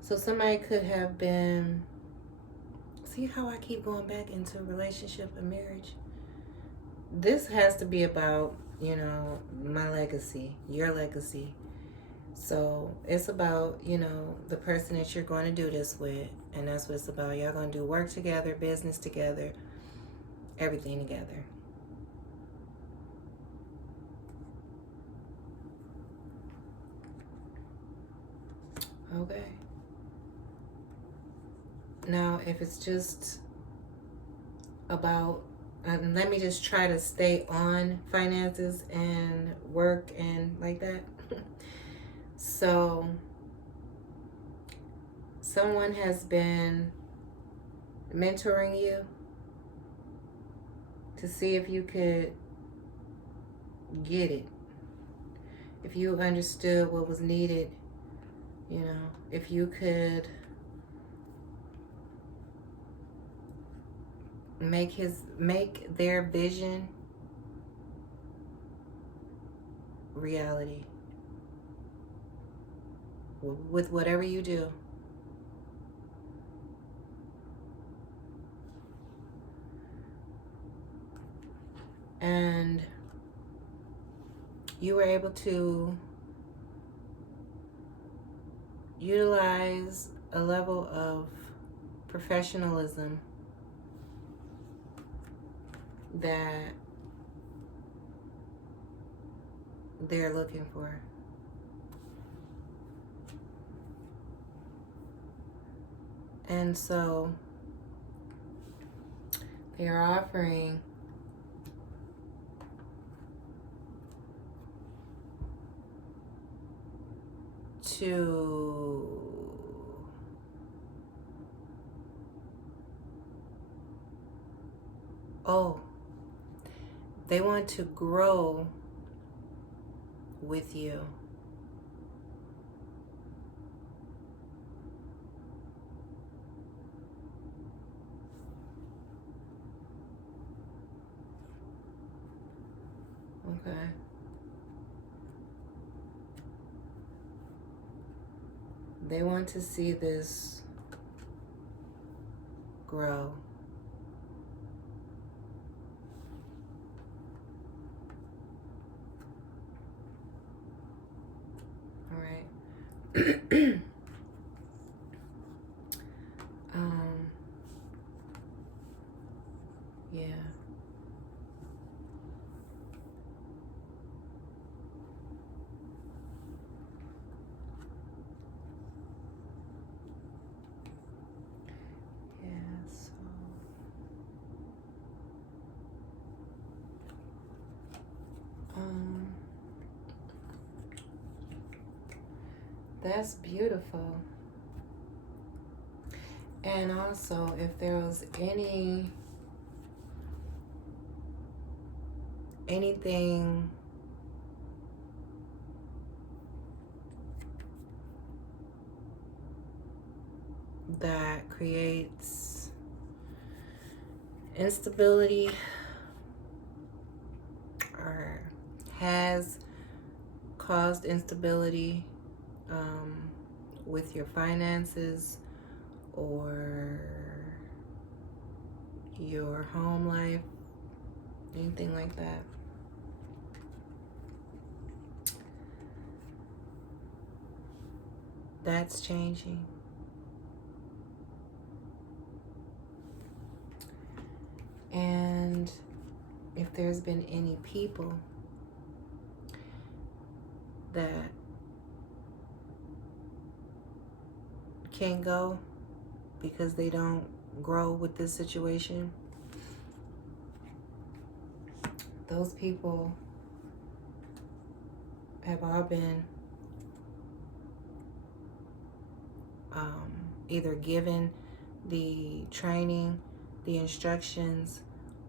So somebody could have been, see how I keep going back into a relationship and marriage? This has to be about, you know, my legacy, your legacy. So it's about, you know, the person that you're going to do this with. And that's what it's about. Y'all going to do work together, business together, everything together. Okay. Now, if it's just about, let me just try to stay on finances and work and like that. So someone has been mentoring you to see if you could get it, if you understood what was needed, you know, if you could make their vision reality with whatever you do. And you were able to utilize a level of professionalism that they're looking for. And so they are offering to they want to grow with you. Okay. They want to see this grow. All right. Yeah. That's beautiful. And also, if there was anything that creates instability or has caused instability with your finances or your home life, anything like that, that's changing. And if there's been any people that can't go because they don't grow with this situation, those people have all been either given the training, the instructions,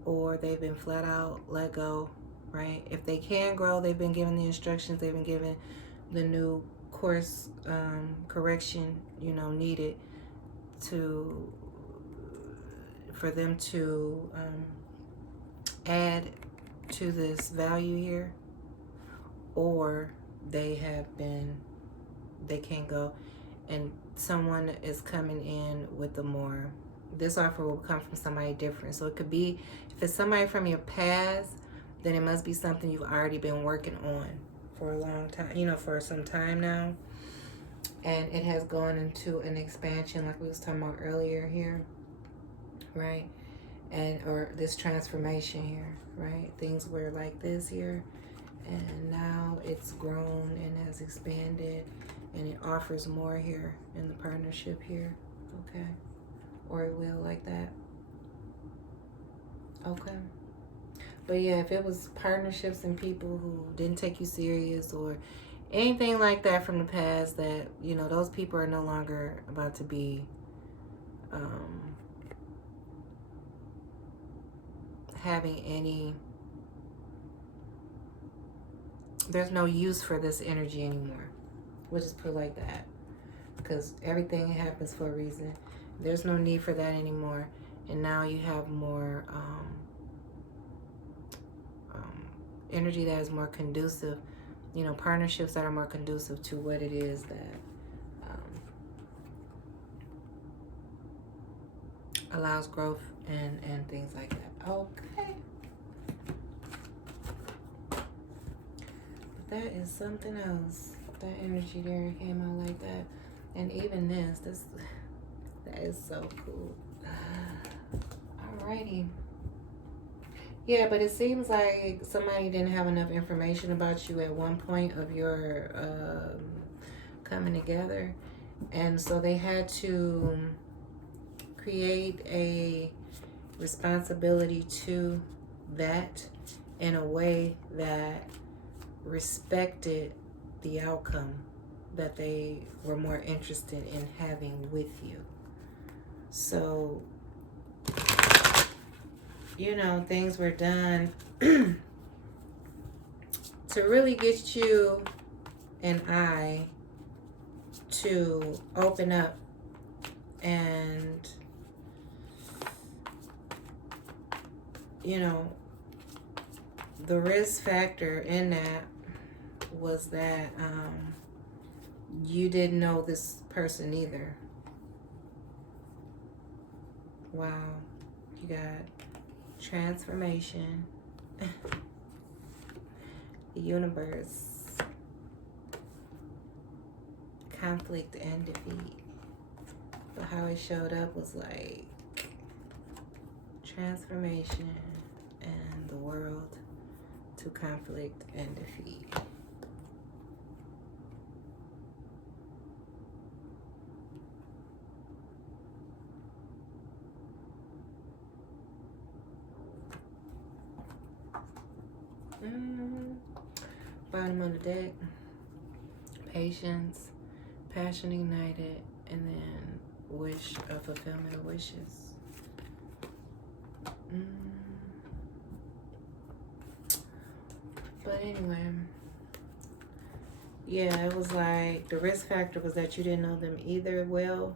or they've been flat out let go, right? If they can grow, they've been given the instructions, they've been given the new course correction, needed for them to add to this value here, or they can't go, and someone is coming in with this offer will come from somebody different. So it could be, if it's somebody from your past, then it must be something you've already been working on for a long time, for some time now. And it has gone into an expansion like we was talking about earlier here, right? Or this transformation here, right? Things were like this here, and now it's grown and has expanded, and it offers more here in the partnership here, okay? Or it will, like that. Okay. But yeah, if it was partnerships and people who didn't take you serious, or anything like that from the past, that, you know, those people are no longer about to be having any, there's no use for this energy anymore. We'll just put it like that, because everything happens for a reason. There's no need for that anymore. And now you have more energy that is more conducive, you know, partnerships that are more conducive to what it is that allows growth and things like that. Okay. But that is something else. That energy there came out like that. And even this, that is so cool. Alrighty. Yeah, but it seems like somebody didn't have enough information about you at one point of your coming together. And so they had to create a responsibility to that in a way that respected the outcome that they were more interested in having with you. So, you know, things were done to really get you and I to open up, and, you know, the risk factor in that was that you didn't know this person either. Wow. You got transformation, the universe, conflict, and defeat. But how it showed up was like transformation and the world to conflict and defeat. Bottom of the deck, patience, passion ignited, and then wish of fulfillment of wishes. But anyway, yeah, it was like the risk factor was that you didn't know them either well,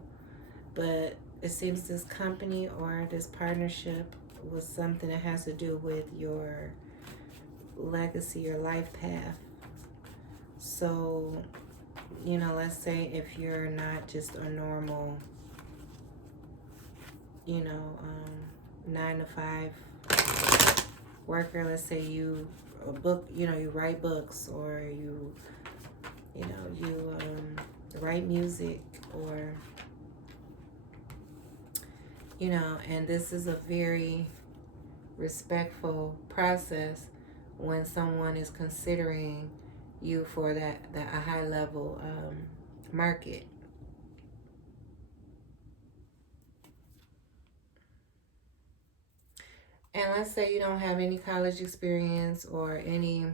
but it seems this company or this partnership was something that has to do with your legacy or life path. So, you know, let's say if you're not just a normal, you know, 9 to 5 worker, let's say you you write books, or you write music, or, you know, and this is a very respectful process when someone is considering you for that a high level market. And let's say you don't have any college experience or any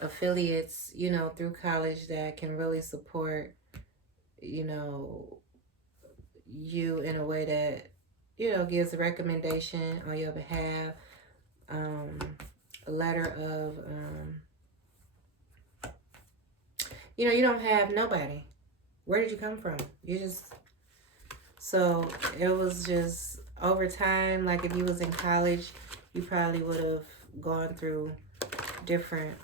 affiliates, you know, through college that can really support, you know, you in a way that, you know, gives a recommendation on your behalf, a letter of, you know, you don't have nobody. Where did you come from? So it was just over time, like if you was in college, you probably would have gone through different,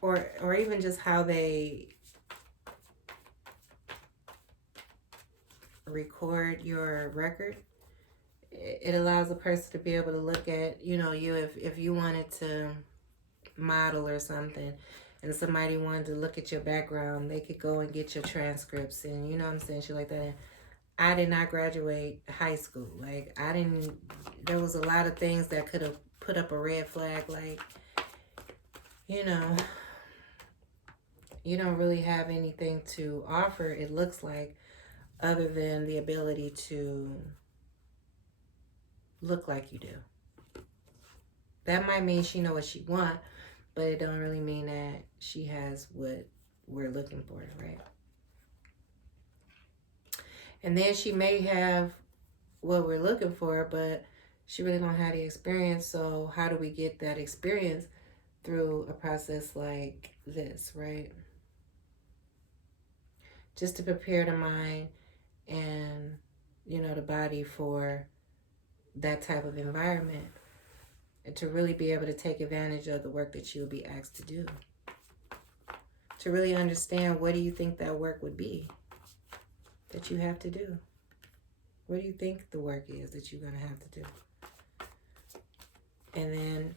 or even just how they record your record. It allows a person to be able to look at, you know, you, if you wanted to model or something, and somebody wanted to look at your background, they could go and get your transcripts, and, you know what I'm saying, shit like that. And I did not graduate high school. Like, there was a lot of things that could have put up a red flag. Like, you know, you don't really have anything to offer, it looks like, other than the ability to look like you do. That might mean she know what she want, but it don't really mean that she has what we're looking for, right? And then she may have what we're looking for, but she really don't have the experience. So how do we get that experience? Through a process like this, right? Just to prepare the mind and, the body for that type of environment, and to really be able to take advantage of the work that you'll be asked to do. To really understand, what do you think that work would be that you have to do? What do you think the work is that you're going to have to do? And then,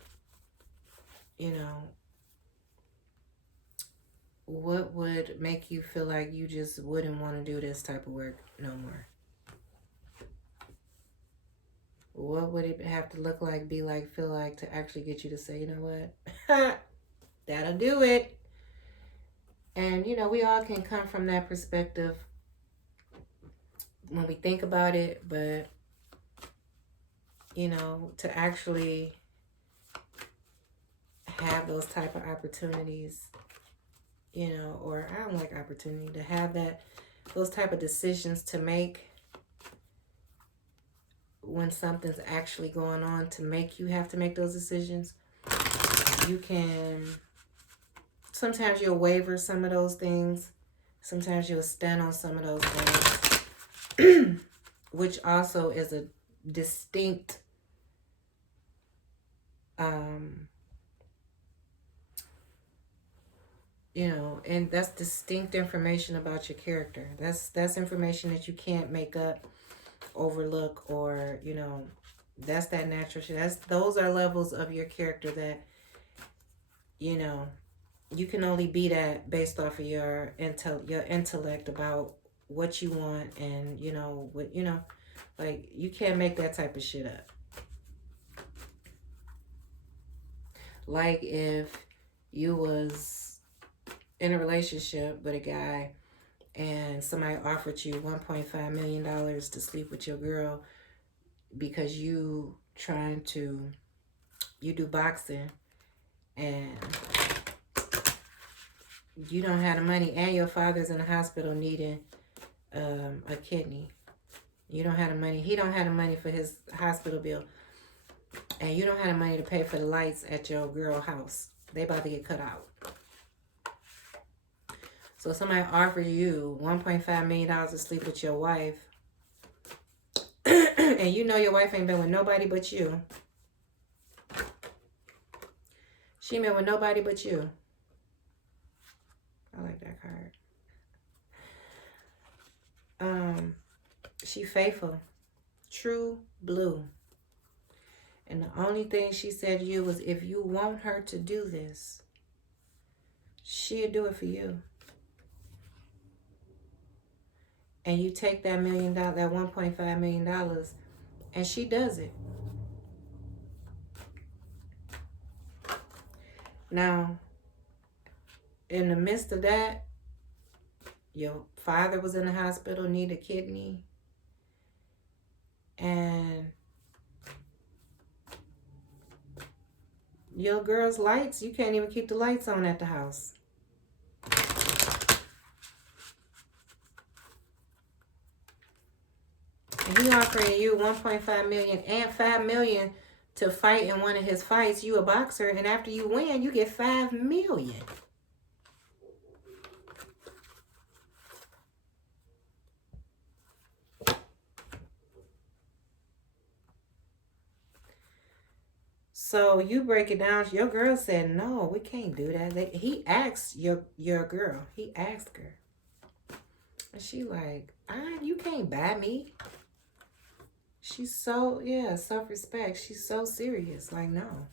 what would make you feel like you just wouldn't want to do this type of work no more? What would it have to look like, be like, feel like, to actually get you to say, you know what, that'll do it? And, we all can come from that perspective when we think about it, but, to actually have those type of opportunities, or I don't like opportunity, to have those type of decisions to make when something's actually going on, to make you have to make those decisions. You can, sometimes you'll waver some of those things. Sometimes you'll stand on some of those things, which also is a distinct, and that's distinct information about your character. That's information that you can't make up, overlook, or, that's that natural shit. Those are levels of your character that, you can only be that based off of your intellect about what you want, and, like, you can't make that type of shit up. Like, if you was in a relationship with a guy and somebody offered you $1.5 million to sleep with your girl because you do boxing, and you don't have the money, and your father's in the hospital needing a kidney. You don't have the money. He don't have the money for his hospital bill, and you don't have the money to pay for the lights at your girl house. They about to get cut out. So somebody offered you $1.5 million to sleep with your wife, and your wife ain't been with nobody but you. She been with nobody but you. I like that card. She faithful, true blue. And the only thing she said to you was, if you want her to do this, she'll do it for you. And you take that $1.5 million, and she does it. Now, in the midst of that, your father was in the hospital, needed a kidney, and your girl's lights, you can't even keep the lights on at the house. And he offering you $1.5 million and $5 million to fight in one of his fights. You a boxer, and after you win, you get $5 million. So you break it down. Your girl said, no, we can't do that. He asked your girl. He asked her. And she like, you can't buy me. She's so, self-respect. She's so serious. Like, no.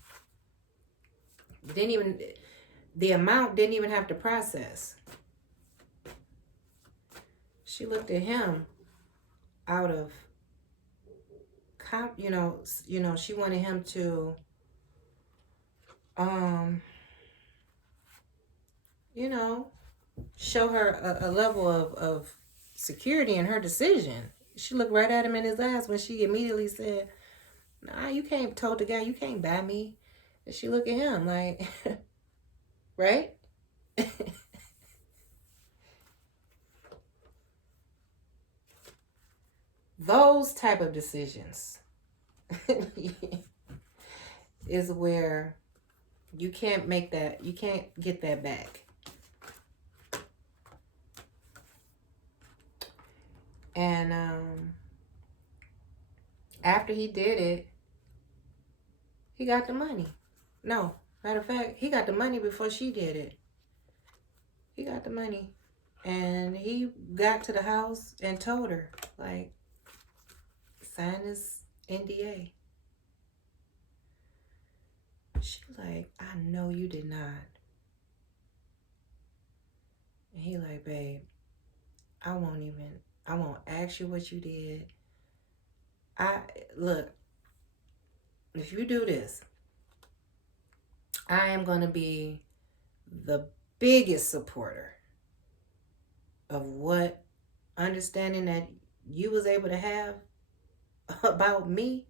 The amount didn't even have to process. She looked at him out of, she wanted him to, show her a level of security in her decision. She looked right at him in his eyes when she immediately said, Nah, you can't told the guy, you can't buy me. And she look at him like, right? Those type of decisions is where you can't make that, you can't get that back. And after he did it, he got the money. No, matter of fact, he got the money before she did it. He got the money. And he got to the house and told her, like, sign this NDA. She like, I know you did not. And he like, babe, I won't ask you what you did. Look, if you do this, I am going to be the biggest supporter of what understanding that you was able to have about me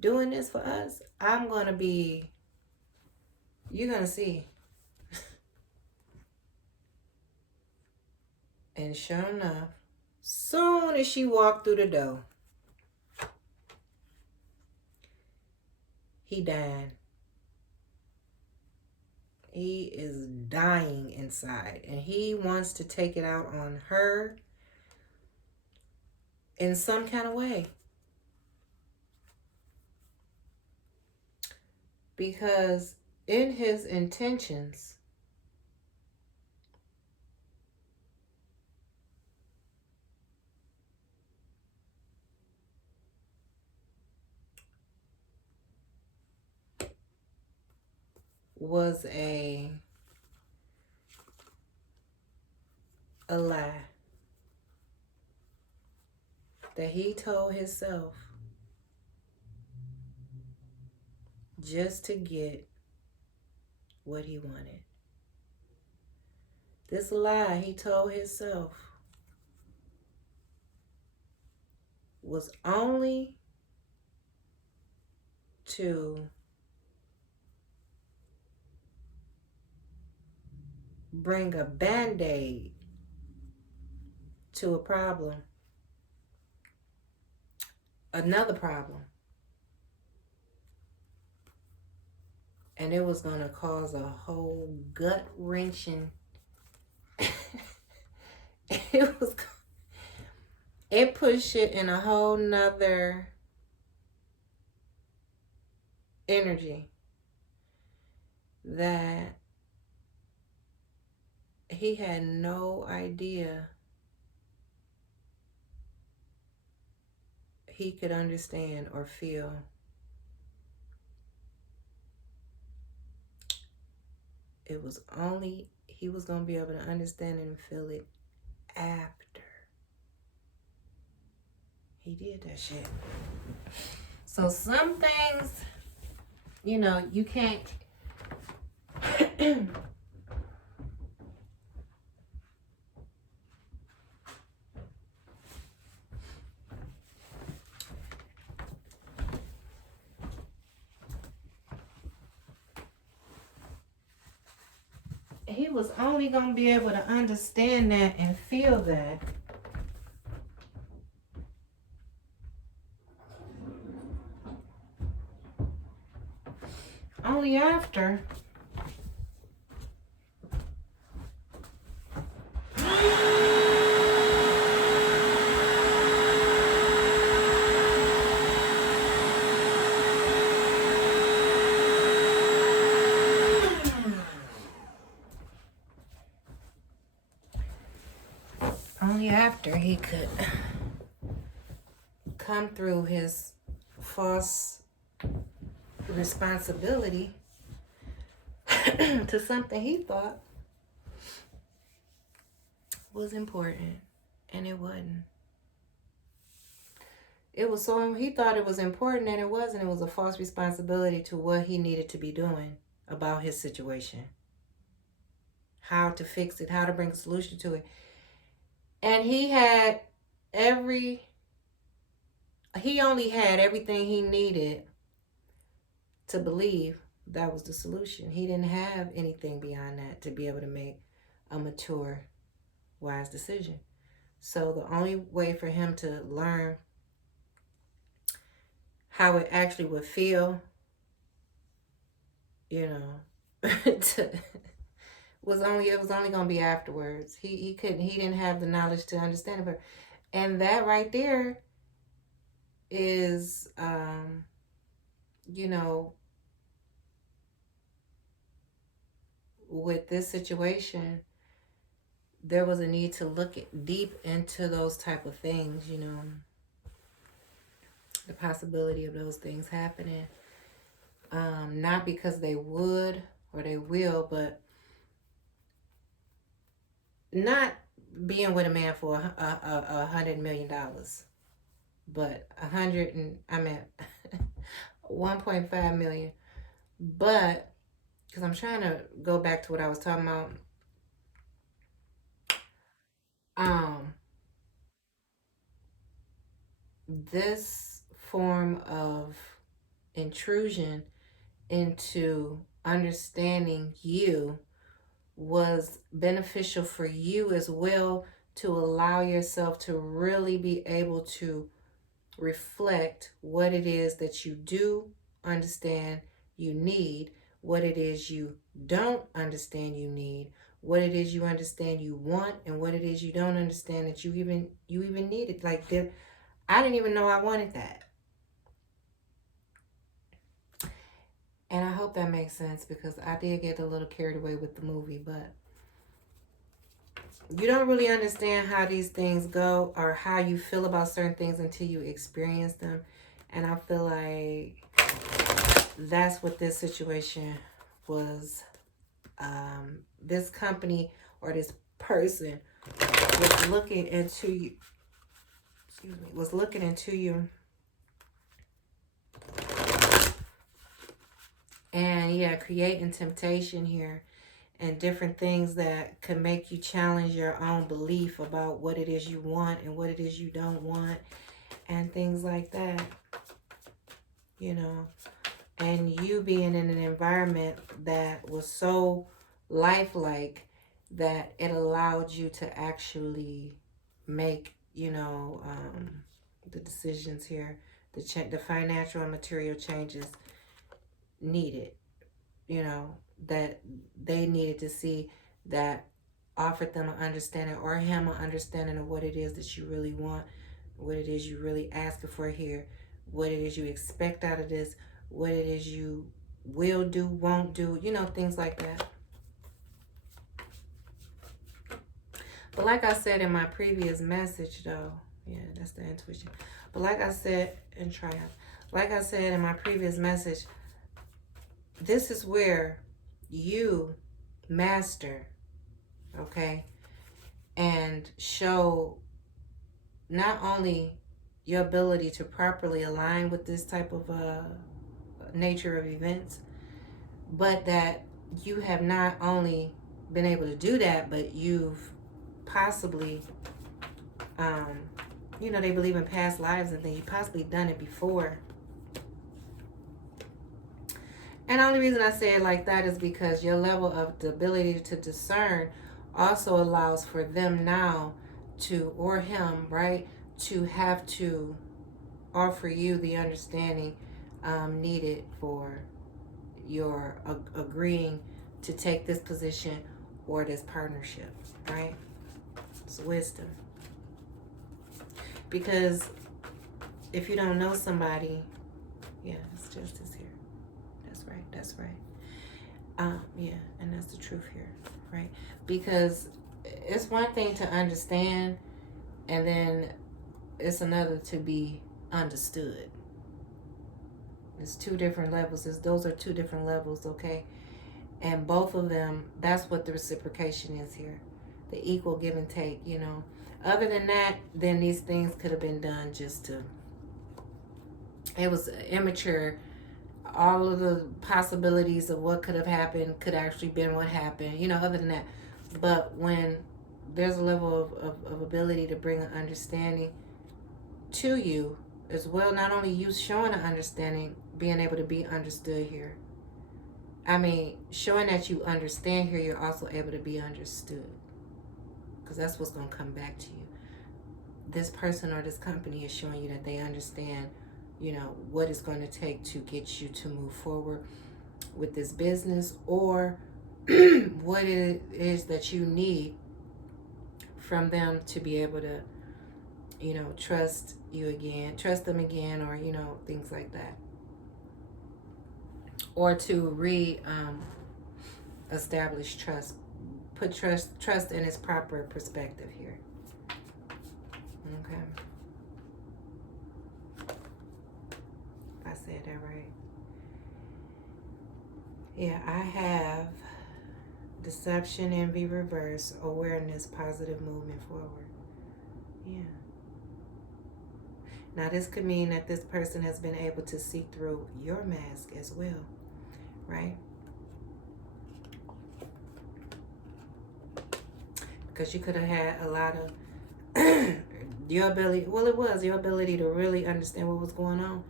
doing this for us. I'm going to be, you're going to see. And sure enough, soon as she walked through the door, he died. He is dying inside, and he wants to take it out on her in some kind of way. Because in his intentions, was a lie that he told himself just to get what he wanted. This lie he told himself was only to bring a band-aid to a problem, another problem. And it was going to cause a whole gut-wrenching, it pushed it in a whole nother energy that he had no idea he could understand or feel. It was only he was going to be able to understand and feel it after he did that shit. So some things, you know, you can't he was only going to be able to understand that and feel that only after he could come through his false responsibility to something he thought was important, and it wasn't. It was so, he thought it was important and it wasn't. It was a false responsibility to what he needed to be doing about his situation, how to fix it, how to bring a solution to it. And he had every He only had everything he needed to believe that was the solution. He didn't have anything beyond that to be able to make a mature, wise decision. So the only way for him to learn how it actually would feel, you know, to, it was only gonna be afterwards. He didn't have the knowledge to understand it. But and that right there is you know, with this situation, there was a need to look deep into those type of things, you know, the possibility of those things happening. Not because they would or they will, but not being with a man for $100 million, but 1.5 million. But because I'm trying to go back to what I was talking about, um, this form of intrusion into understanding you was beneficial for you as well, to allow yourself to really be able to reflect what it is that you do understand you need, what it is you don't understand you need, what it is you understand you want, and what it is you don't understand that you even needed. Like that, I didn't even know I wanted that. And I hope that makes sense, because I did get a little carried away with the movie, but you don't really understand how these things go or how you feel about certain things until you experience them. And I feel like that's what this situation was. This company or this person was looking into you. Excuse me. Was looking into you, and yeah, creating temptation here and different things that could make you challenge your own belief about what it is you want and what it is you don't want, and things like that, you know. And you being in an environment that was so lifelike that it allowed you to actually make, you know, the decisions here, the financial and material changes needed, you know, that they needed to see, that offered them an understanding, or him an understanding of what it is that you really want, what it is you really asking for here, what it is you expect out of this, what it is you will do, won't do, you know, things like that. But like I said in my previous message, though, yeah, that's the intuition. But like I said in Triumph, like I said in my previous message, this is where you master, okay, and show not only your ability to properly align with this type of nature of events, but that you have not only been able to do that, but you've possibly, you know, they believe in past lives and things. You possibly done it before. And the only reason I say it like that is because your level of the ability to discern also allows for them now to, or him, right, to have to offer you the understanding needed for your agreeing to take this position or this partnership, right? It's wisdom. Because if you don't know somebody, yeah, it's justice here. That's right. That's right. Yeah, and that's the truth here, right? Because it's one thing to understand, and then it's another to be understood. It's two different levels. Those are two different levels, okay? And both of them, that's what the reciprocation is here. The equal give and take, you know. Other than that, then these things could have been done just to, it was immature. All of the possibilities of what could have happened could actually been what happened, you know, other than that. But when there's a level of ability to bring an understanding to you, as well. Not only you showing an understanding, being able to be understood here. I mean, showing that you understand here, you're also able to be understood. Because that's what's going to come back to you. This person or this company is showing you that they understand, you know, what it's going to take to get you to move forward with this business, or what it is that you need from them to be able to, you know, trust them again, or, you know, things like that. Or to establish trust, put trust in its proper perspective here. Okay. I said that right. Yeah, I have deception, envy, reverse, awareness, positive movement forward. Yeah. Now, this could mean that this person has been able to see through your mask as well, right? Because you could have had a lot of your ability. Well, it was your ability to really understand what was going on.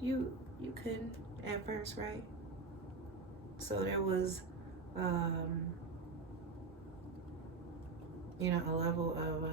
You couldn't at first, right? So there was, you know, a level of